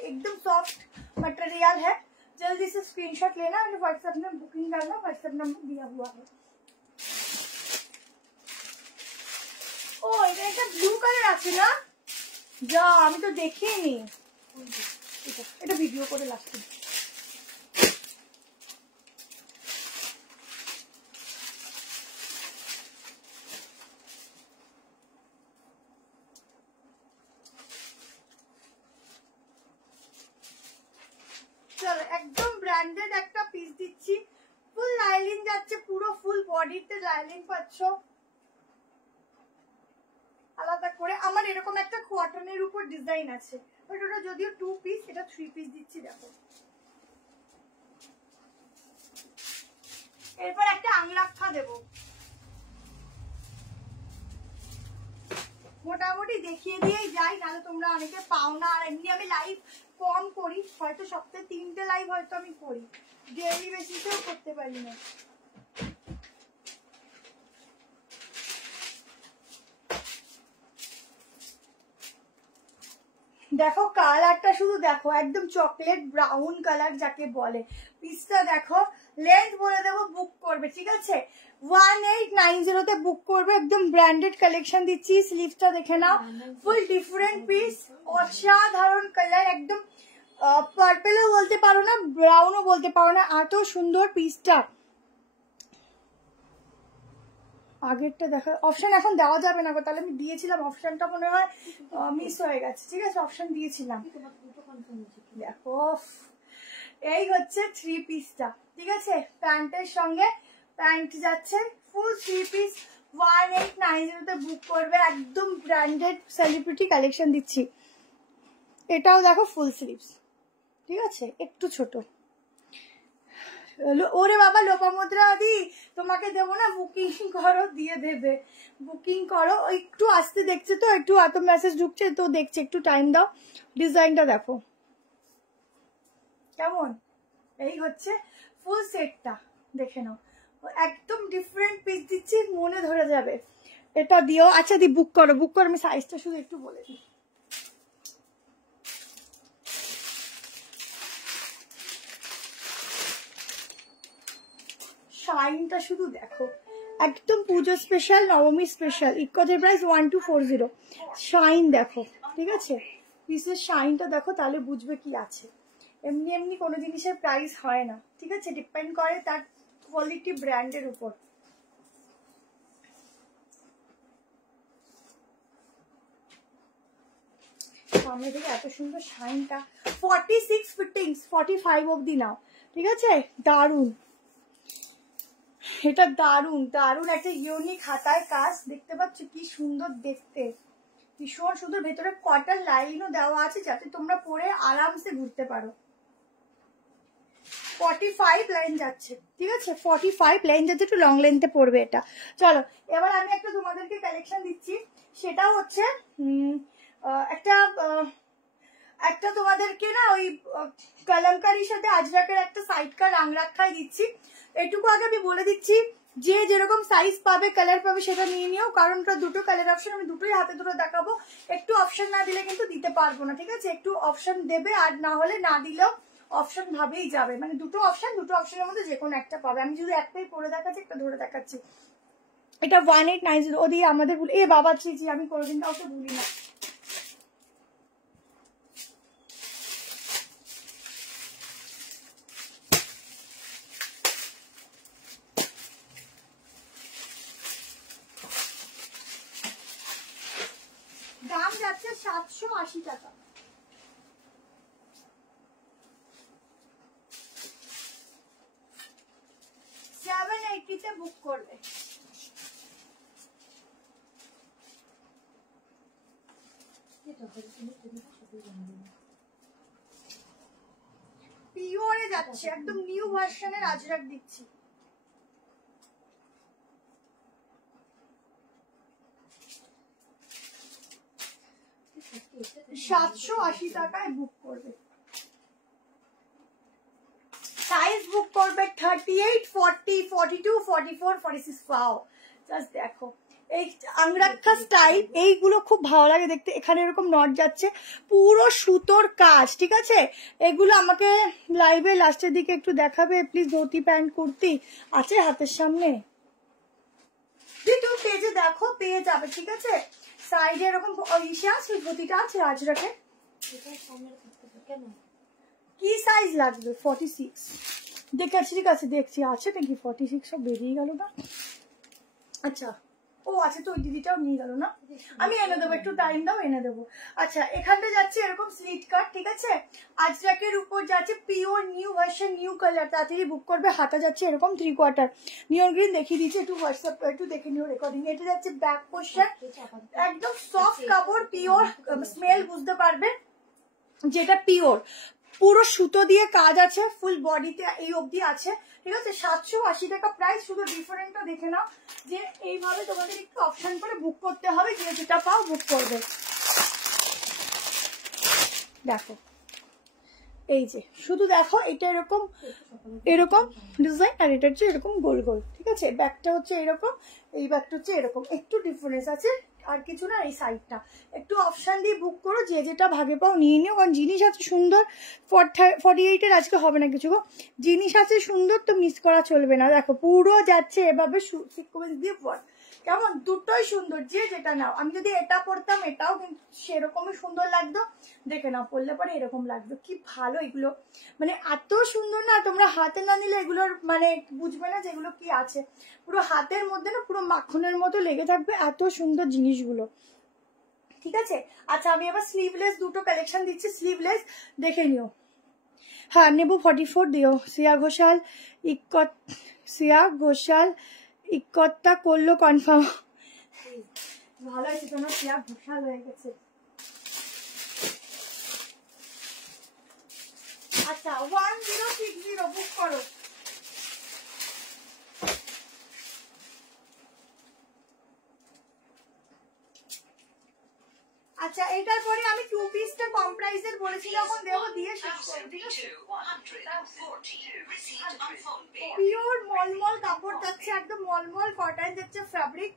एकदम सॉफ्ट मटेरियल है, जल्दी से स्क्रीनशॉट लेना और व्हाट्सएप में बुकिंग करना, व्हाट्सएप नंबर दिया हुआ है। ओ এটা ব্লু কালার আছে না, যা আমি তো দেখিনি, এটা ভিডিও করে লাগছে। চলো একদম ব্র্যান্ডেড একটা পিস দিচ্ছি, ফুল লাইলিং যাচ্ছে, পুরো ফুল বডিতে লাইলিং পাচ্ছ আলাদা করে। আমার এরকম একটা কটনের উপর ডিজাইন আছে, বাট ওটা যদিও 2 পিস, এটা 3 পিস দিচ্ছি। দেখো এরপর একটা আংলাক্ষা দেব, মোটামুটি দেখিয়ে দিয়েই যাই, নাহলে তোমরা অনেকে পাও না। আর এমনি আমি লাইভ কম করি, হয়তো সপ্তাহে 3টে লাইভ হয়তো আমি করি, ডেইলি বেসিসেও করতে পারি না। দেখো কালারটা শুধু দেখো, একদম চকলেট ব্রাউন কালার যাকে বলে। পিসটা দেখো, লেন্থ বলে দেবো, বুক করবে, ঠিক আছে? 1890 তে বুক করবে, একদম ব্র্যান্ডেড কালেকশন দিচ্ছি। স্লিভসটা দেখে নাও, ফুল ডিফারেন্ট পিস, অসাধারণ কালার, একদম পার্পেলও বলতে পারো না, ব্রাউনও বলতে পারো না, এত সুন্দর পিসটা। আগেরটা দেখা অপশন এখন দেওয়া যাবে না, তাহলে আমি দিয়েছিলাম অপশনটা, মনে হয় মিস হয়ে গেছে, ঠিক আছে? অপশন দিয়েছিলাম। দেখো এই হচ্ছে 3 পিসটা, ঠিক আছে? প্যান্টের সঙ্গে প্যান্ট যাচ্ছে, ফুল 3 পিস 1890 তে বুক করবে, একদম ব্র্যান্ডেড সেলিব্রিটি কালেকশন দিচ্ছি। এটাও দেখো ফুল স্লিভস, ঠিক আছে? একটু ছোট। ওরে বাবা লোপামুদ্রা দি, তোমাকে দেবো না, বুকিং করো, দিয়ে দেবে, বুকিং করো। একটু আসতে দেখছে তো, একটু এত মেসেজ ঢুকছে তো দেখছে, একটু টাইম দাও। ডিজাইনটা দেখো কেমন, এই হচ্ছে ফুল সেটটা, দেখে নাও, একদম ডিফারেন্ট পিস দিচ্ছি, মনে ধরে যাবে। এটা দিও। আচ্ছা দি বুক করো, বুক করো, আমি সাইজটা শুধু একটু বলে দিই। শাইনটা শুধু দেখো, একদম পুজো স্পেশাল, নবমী স্পেশাল, ইকোজের প্রাইস 1240। শাইন দেখো, ঠিক আছে? পিসের শাইনটা দেখো, তাহলে বুঝবে কি আছে। এমনি এমনি কোনো জিনিসের প্রাইস হয় না, ঠিক আছে? ডিপেন্ড করে তার কোয়ালিটি, ব্র্যান্ডের উপর। সামনে থেকে এত সুন্দর শাইনটা, 46 ফিটিংস, 45 অবধি নাও, ঠিক আছে? দারুন, এটা দারুন দারুন একটা ইউনিক হাতায় কাজ, দেখতে পাচ্ছ কি সুন্দর দেখতে, ভীষণ সুন্দর। ভেতরে কটন লাইনও দেওয়া আছে, যাতে তোমরা পরে আরামসে ঘুরতে পারো। 45 লাইন যাচ্ছে, ঠিক আছে? 45 লাইন যাচ্ছে, একটু লং লেন্থে পড়বে এটা। চলো এবার আমি একটা তোমাদেরকে কালেকশন দিচ্ছি, সেটা হচ্ছে একটা তোমাদেরকে না ওই কলমকারির সাথে আজরাকের একটা সাইডকার রাংরাখাই দিচ্ছি। এটুকু আগে আমি বলে দিচ্ছি, যে যেরকম সাইজ পাবে, কালার পাবে, সেটা নিয়ে নিও, কারণ ওটা দুটো কালার অপশন, আমি দুটোই হাতে দুটো দেখাবো। একটু অপশন না দিলে কিন্তু দিতে পারবো না, ঠিক আছে? একটু অপশন দেবে, আর না হলে না দিলেও অপশন ভাবেই যাবে, মানে দুটো অপশনের মধ্যে যে কোনো একটা পাবে। আমি যদি একটাই পরে দেখাচ্ছি, একটা ধরে দেখাচ্ছি। এটা 1890 ওদিকে আমাদের এ বাবা ছি, আমি কোনোদিন কাউকে ভুলি না। 780 টাকা। তে বুক করবে। পিওরে যাচ্ছে, একদম নিউ ভার্সনের আজরাক দিচ্ছি। 780 টাকায় বুক করবে। সাইজ বুক করবে 38, 40, 42, 44, 46। পাও জাস্ট দেখো এই আংরাক্ষা স্টাইল, এইগুলো খুব ভালো লাগে দেখতে। এখানে এরকম নট যাচ্ছে, পুরো সুতোর কাজ, ঠিক আছে। এগুলো আমাকে লাইভে লাস্টের দিকে একটু দেখাবে প্লিজ। ধুতি প্যান্ট কুর্তি আছে হাতের সামনে, তুমি পেজে দেখো, পেয়ে যাবে, ঠিক আছে। সাইডে এরকম ইসে আছে, ধুতিটা আছে আজরাকে। কি সাইজ লাগবে? 46 দেখেছি, ঠিক আছে দেখছি আছে নাকি। 46 সব বেরিয়ে গেল না। আচ্ছা ও আছে তো, ওই দিদিটাও নিয়ে গেল না। আমি এনে দেবো, একটু টাইম দাও, এনে দেবো। আচ্ছা এখানটা যাচ্ছে এরকম স্লিট কাট, ঠিক আছে। আজরাকের উপর যাচ্ছে pure new version, new colour, তাড়াতাড়ি বুক করবে। হাতা যাচ্ছে এরকম 3/4 নিয়ন গ্রিন দেখিয়ে দিচ্ছে, একটু হোয়াটসঅ্যাপ একটু দেখে নিও রেকর্ডিং। এটা যাচ্ছে ব্যাক পোর্শন, একদম সফট কাপড়, পিওর স্মেল বুঝতে পারবে যেটা পিওর। পুরো সুতো দিয়ে কাজ আছে, ফুল বডিতে এই অবধি আছে, ঠিক আছে। 780 টাকা প্রাইস। শুধু ডিফারেন্টটা দেখে নাও যে এইভাবে তোমাদের একটু অপশন করে বুক করতে হবে, যে যেটা পাও বুক করবে। দেখো এই যে শুধু দেখো, এটা এরকম এরকম ডিজাইন, আর এটা হচ্ছে এরকম গোল গোল, ঠিক আছে। ব্যাগটা হচ্ছে এরকম, এই ব্যাগটা হচ্ছে এরকম, একটু ডিফারেন্স আছে আর কিছু না। এই সাইডটা একটু অপশন দিয়ে বুক করো, যে যেটা ভাগে পাও নিয়ে নিও, কারণ জিনিস আছে সুন্দর। 48-এর আজকে হবে না কিছু গো, জিনিস আছে সুন্দর, তো মিস করা চলবে না। দেখো পুরো যাচ্ছে এভাবে সিকোয়েন্স দিয়ে পর, কেমন দুটোই সুন্দর, যে যেটা নাও। আমি যদি এটা পরতাম এটাও কিন্তু সেরকমই সুন্দর লাগতো, দেখে নাও পরলে পরে এরকম লাগতো। কি ভালো এগুলো, মানে এত সুন্দর না, তোমরা হাতে না নিলে এগুলোর মানে বুঝবে না যে এগুলো কি আছে। পুরো হাতের মধ্যে না পুরো মাখনের মতো লেগে থাকবে, এত সুন্দর জিনিসগুলো, ঠিক আছে। আচ্ছা আমি এবার স্লিভলেস দুটো কালেকশন দিচ্ছি, স্লিভলেস দেখে নিও। হ্যাঁ নেবো 44 দিও। শ্রেয়া ঘোষাল ইকটটা করলো কনফার্ম। ভালো হয়েছে, তোমার শ্রেয়া ঘোষাল হয়ে গেছে। আচ্ছা 1060 বুক করো। আচ্ছা এটার পরে আমি 2 পিসটা কম প্রাইসের বলেছি, যখন দেখো দিয়ে শেষ করব, ঠিক আছে। পিওর মলমল কাপড় যাচ্ছে, একদম মলমল কটন যাচ্ছে ফ্যাব্রিক,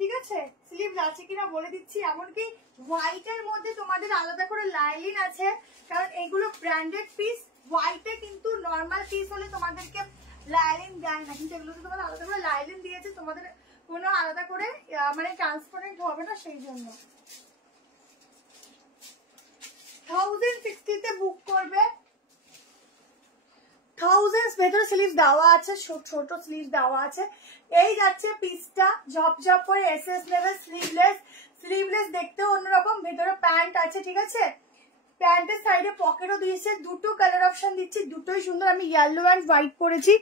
ঠিক আছে। স্লিভ আছে কিনা বলে দিচ্ছি। এমনকি হোয়াইটের মধ্যে তোমাদের আলাদা করে লাইলিন আছে, কারণ এগুলো ব্র্যান্ডেড পিস। হোয়াইটে কিন্তু নর্মাল পিস হলে তোমাদেরকে লাইলিন দেয় না, কিন্তু এগুলো তোমাদের আলাদা করে লাইলিন দিয়েছে, তোমাদের কোনো আলাদা করে মানে ট্রান্সপারেন্ট হবে না, সেই জন্য। 1060 তে বুক করবে। 1000 ভেতরে স্লিভ দেওয়া আছে, ছোট স্লিভ দেওয়া আছে। এই যাচ্ছে পিসটা ঝপঝপ করে এসএস লেভেল স্লিভলেস। স্লিভলেস দেখতেও অন্যরকম, ভেতরে প্যান্ট আছে, ঠিক আছে। প্যান্টের সাইডে পকেটও দিয়েছে, দুটো কালার অপশন দিচ্ছি, দুটোই সুন্দর। আমি ইয়েলো অ্যান্ড হোয়াইট করেছি।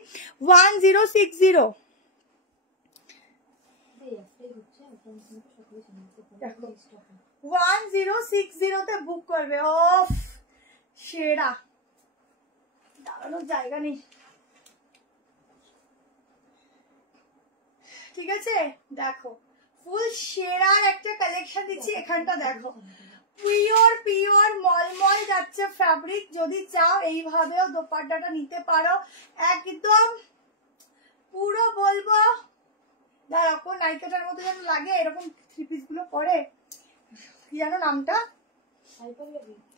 1060 1060 তে বুক করবে। অফ সেরা, দাঁড়ানোর জায়গা নেই, ঠিক আছে। দেখো ফুল সেরার একটা কালেকশন দিচ্ছি। এখানটা দেখো পিওর মলমল যাচ্ছে ফ্যাব্রিক। যদি চাও এইভাবেও দোপাট্টাটা নিতে পারো, একদম পুরো বলবো দাঁড়াও কোন নায়িকাটার মতো যেন লাগে এরকম 3 পিস গুলো পরে, কি জানো নামটা?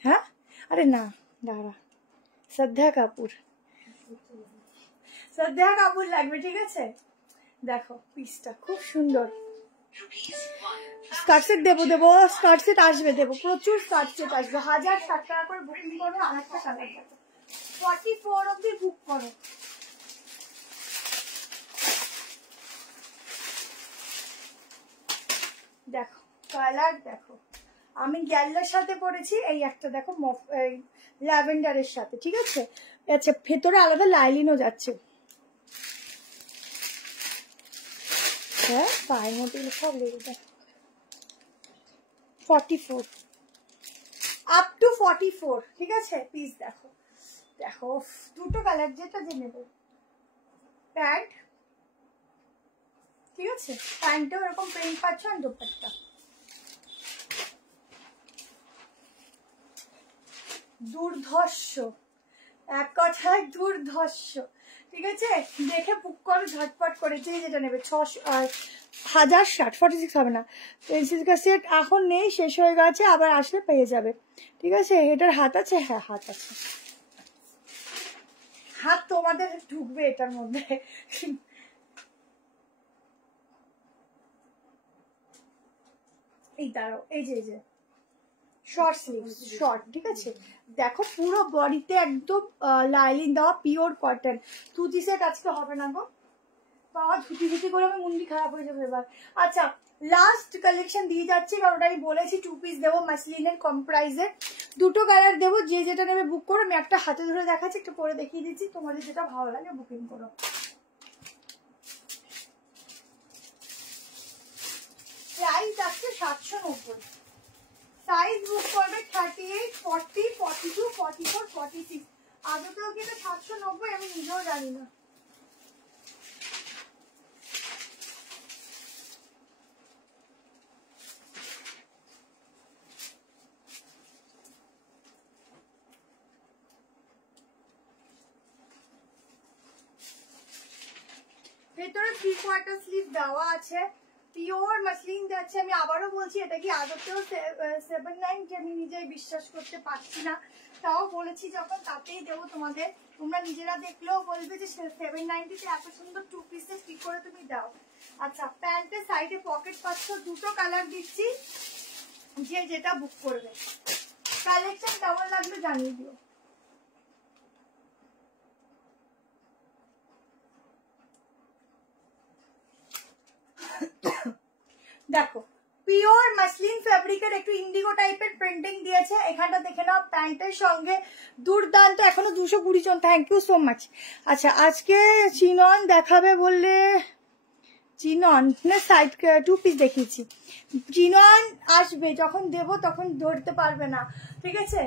হ্যাঁ আরে না দাঁড়া, শ্রদ্ধা কাপুর লাগবে, ঠিক আছে। দেখো পিসটা খুব সুন্দর। স্কার্ট সেট দেবো, স্কার্ট সেট আসবে, দেবো প্রচুর স্কার্ট সেট আসবে। 1060 টাকা করে বুকিং করো। আরেকটা কালার দেখো, 44 অব্দি বুক করো। দেখো কালার দেখো, আমি গ্যালার সাথে পরেছি, এই একটা দেখো ল্যাভেন্ডারের সাথে, ঠিক আছে। আচ্ছা ভেতরে আলাদা লাইলিনও যাচ্ছে, হ্যাঁ পায়ের মধ্যে সব লেগে যায়। 44 আপ টু 44, ঠিক আছে। পিস দেখো, দেখো দুটো কালার, যেটা যে নেবে। প্যান্ট, ঠিক আছে, প্যান্টেও এরকম প্রিন্ট পাচ্ছ, আর দোপাট্টা দুর্ধর্ষ, এক কথায় দুর্ধর্ষ, ঠিক আছে। দেখে বুক করো ঝটপট করে, যে যেটা নেবে। 1060, 46 হবে না, পেন্সিল সেট এখন নেই, শেষ হয়ে গেছে, আবার আসলে পেয়ে যাবে, ঠিক আছে। এটার হাত আছে, হ্যাঁ হাত আছে, হাত তোমাদের ঢুকবে এটার মধ্যে। এই দাঁড়াও, এই যে শর্ট স্লিভস, শর্ট, ঠিক আছে। দেখো পুরো বডিতে একদম লাইলিন দেওয়া, পিওর কটন। ধুতি সেট আজকে হবে না গো বাবা, ধুতি করে আমার মুন্ডি খারাপ হয়ে যাবে এবার। আচ্ছা লাস্ট কালেকশন দিয়ে যাচ্ছি, কারণ ওটা আমি বলেছি 2 পিস দেবো মাসলিনের কম প্রাইসে, দুটো কালার দেবো, যে যেটা নেবে বুক করো। আমি একটা হাতে ধরে দেখাচ্ছি, একটু পরে দেখিয়ে দিচ্ছি, তোমাদের যেটা ভালো লাগে বুকিং করো। প্রাইস আসছে 790, সাইজ বুক করবে 38, 40, 42, 44, 46। আদতেও কিন্তু 790, আমি নিজেও জানি না। ভেতরে 3/4 স্লিভ দেওয়া আছে, পিওর মাসলিন যাচ্ছে। আমি আবারও বলছি, এটা কি আদতেও 790, আমি নিজেই বিশ্বাস করতে পারছি না, তাও বলেছি যখন তাতেই দেবো তোমাদের। তোমরা নিজেরা দেখলেও বলবে যে 790-তে এত সুন্দর 2 পিসেস কি করে তুমি দাও। আচ্ছা প্যান্টের সাইডে পকেট পাচ্ছ, দুটো কালার দিচ্ছি, যে যেটা বুক করবে। কালেকশন কেমন লাগবে জানিয়ে দিও। দেখো পিওর মাসলিন ফ্যাব্রিকের একটু ইন্ডিগো টাইপের প্রিন্টিং দিয়েছে, এখানটা দেখে নাও। প্যান্টের সঙ্গে দুর্দান্ত, এখনো 220 জন, থ্যাংক ইউ সো মাচ। আচ্ছা আজকে চিনন দেখাবে বললে, চিনন না সাইড 2 পিস দেখিয়েছি, চিনন আসবে যখন দেবো তখন ধরতে পারবে না, ঠিক আছে।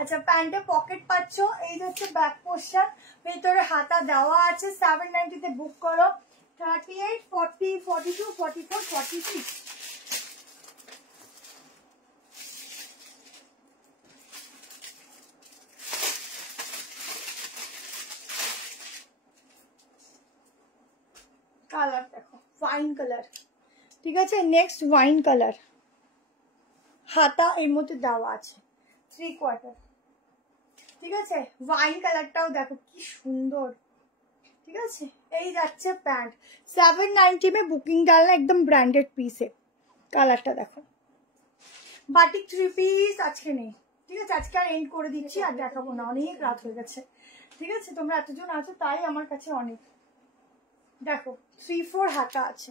আচ্ছা প্যান্টে পকেট পাচ্ছ, এই হচ্ছে ব্যাক পোর্শন, ভেতরে হাতা দেওয়া আছে। 790-তে বুক করো। 38, 40, 42, 44, 46। কালার দেখো, ওয়াইন কালার, ঠিক আছে। নেক্সট ওয়াইন কালার, হাতা এর মধ্যে দেওয়া আছে 3/4, ঠিক আছে। ওয়াইন কালারটাও দেখো কি সুন্দর, ঠিক আছে। এই যাচ্ছে প্যান্ট, 790 में बुकिंग डालना, एकदम ब्रांडेड पीस है। কালারটা দেখো, বাটিক 3 পিস আজকে নেই, ঠিক আছে। আজকে আর এন্ড করে দিচ্ছি, আর দেখাবো না, অনেক রাত হয়ে গেছে, ঠিক আছে। তোমরা এতজন আছো তাই আমার কাছে অনেক। দেখো 3/4 হাতা আছে,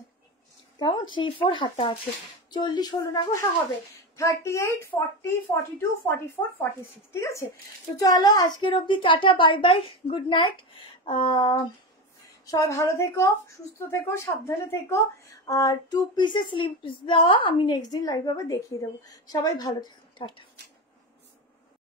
কেমন 3/4 হাতা আছে। 40 হলো না গো, হ্যাঁ হবে। 38, 40, 42, 44, 46, ঠিক আছে। তো চলো আজকের অবধি tata, bye bye, good night. সবাই ভালো থেকো, সুস্থ থেকো, সাবধানে থেকো। আর 2 পিসের স্লিভস দেওয়া আমি নেক্সট দিন লাইভ ভাবে দেখিয়ে দেবো। সবাই ভালো থেকো, টাটা।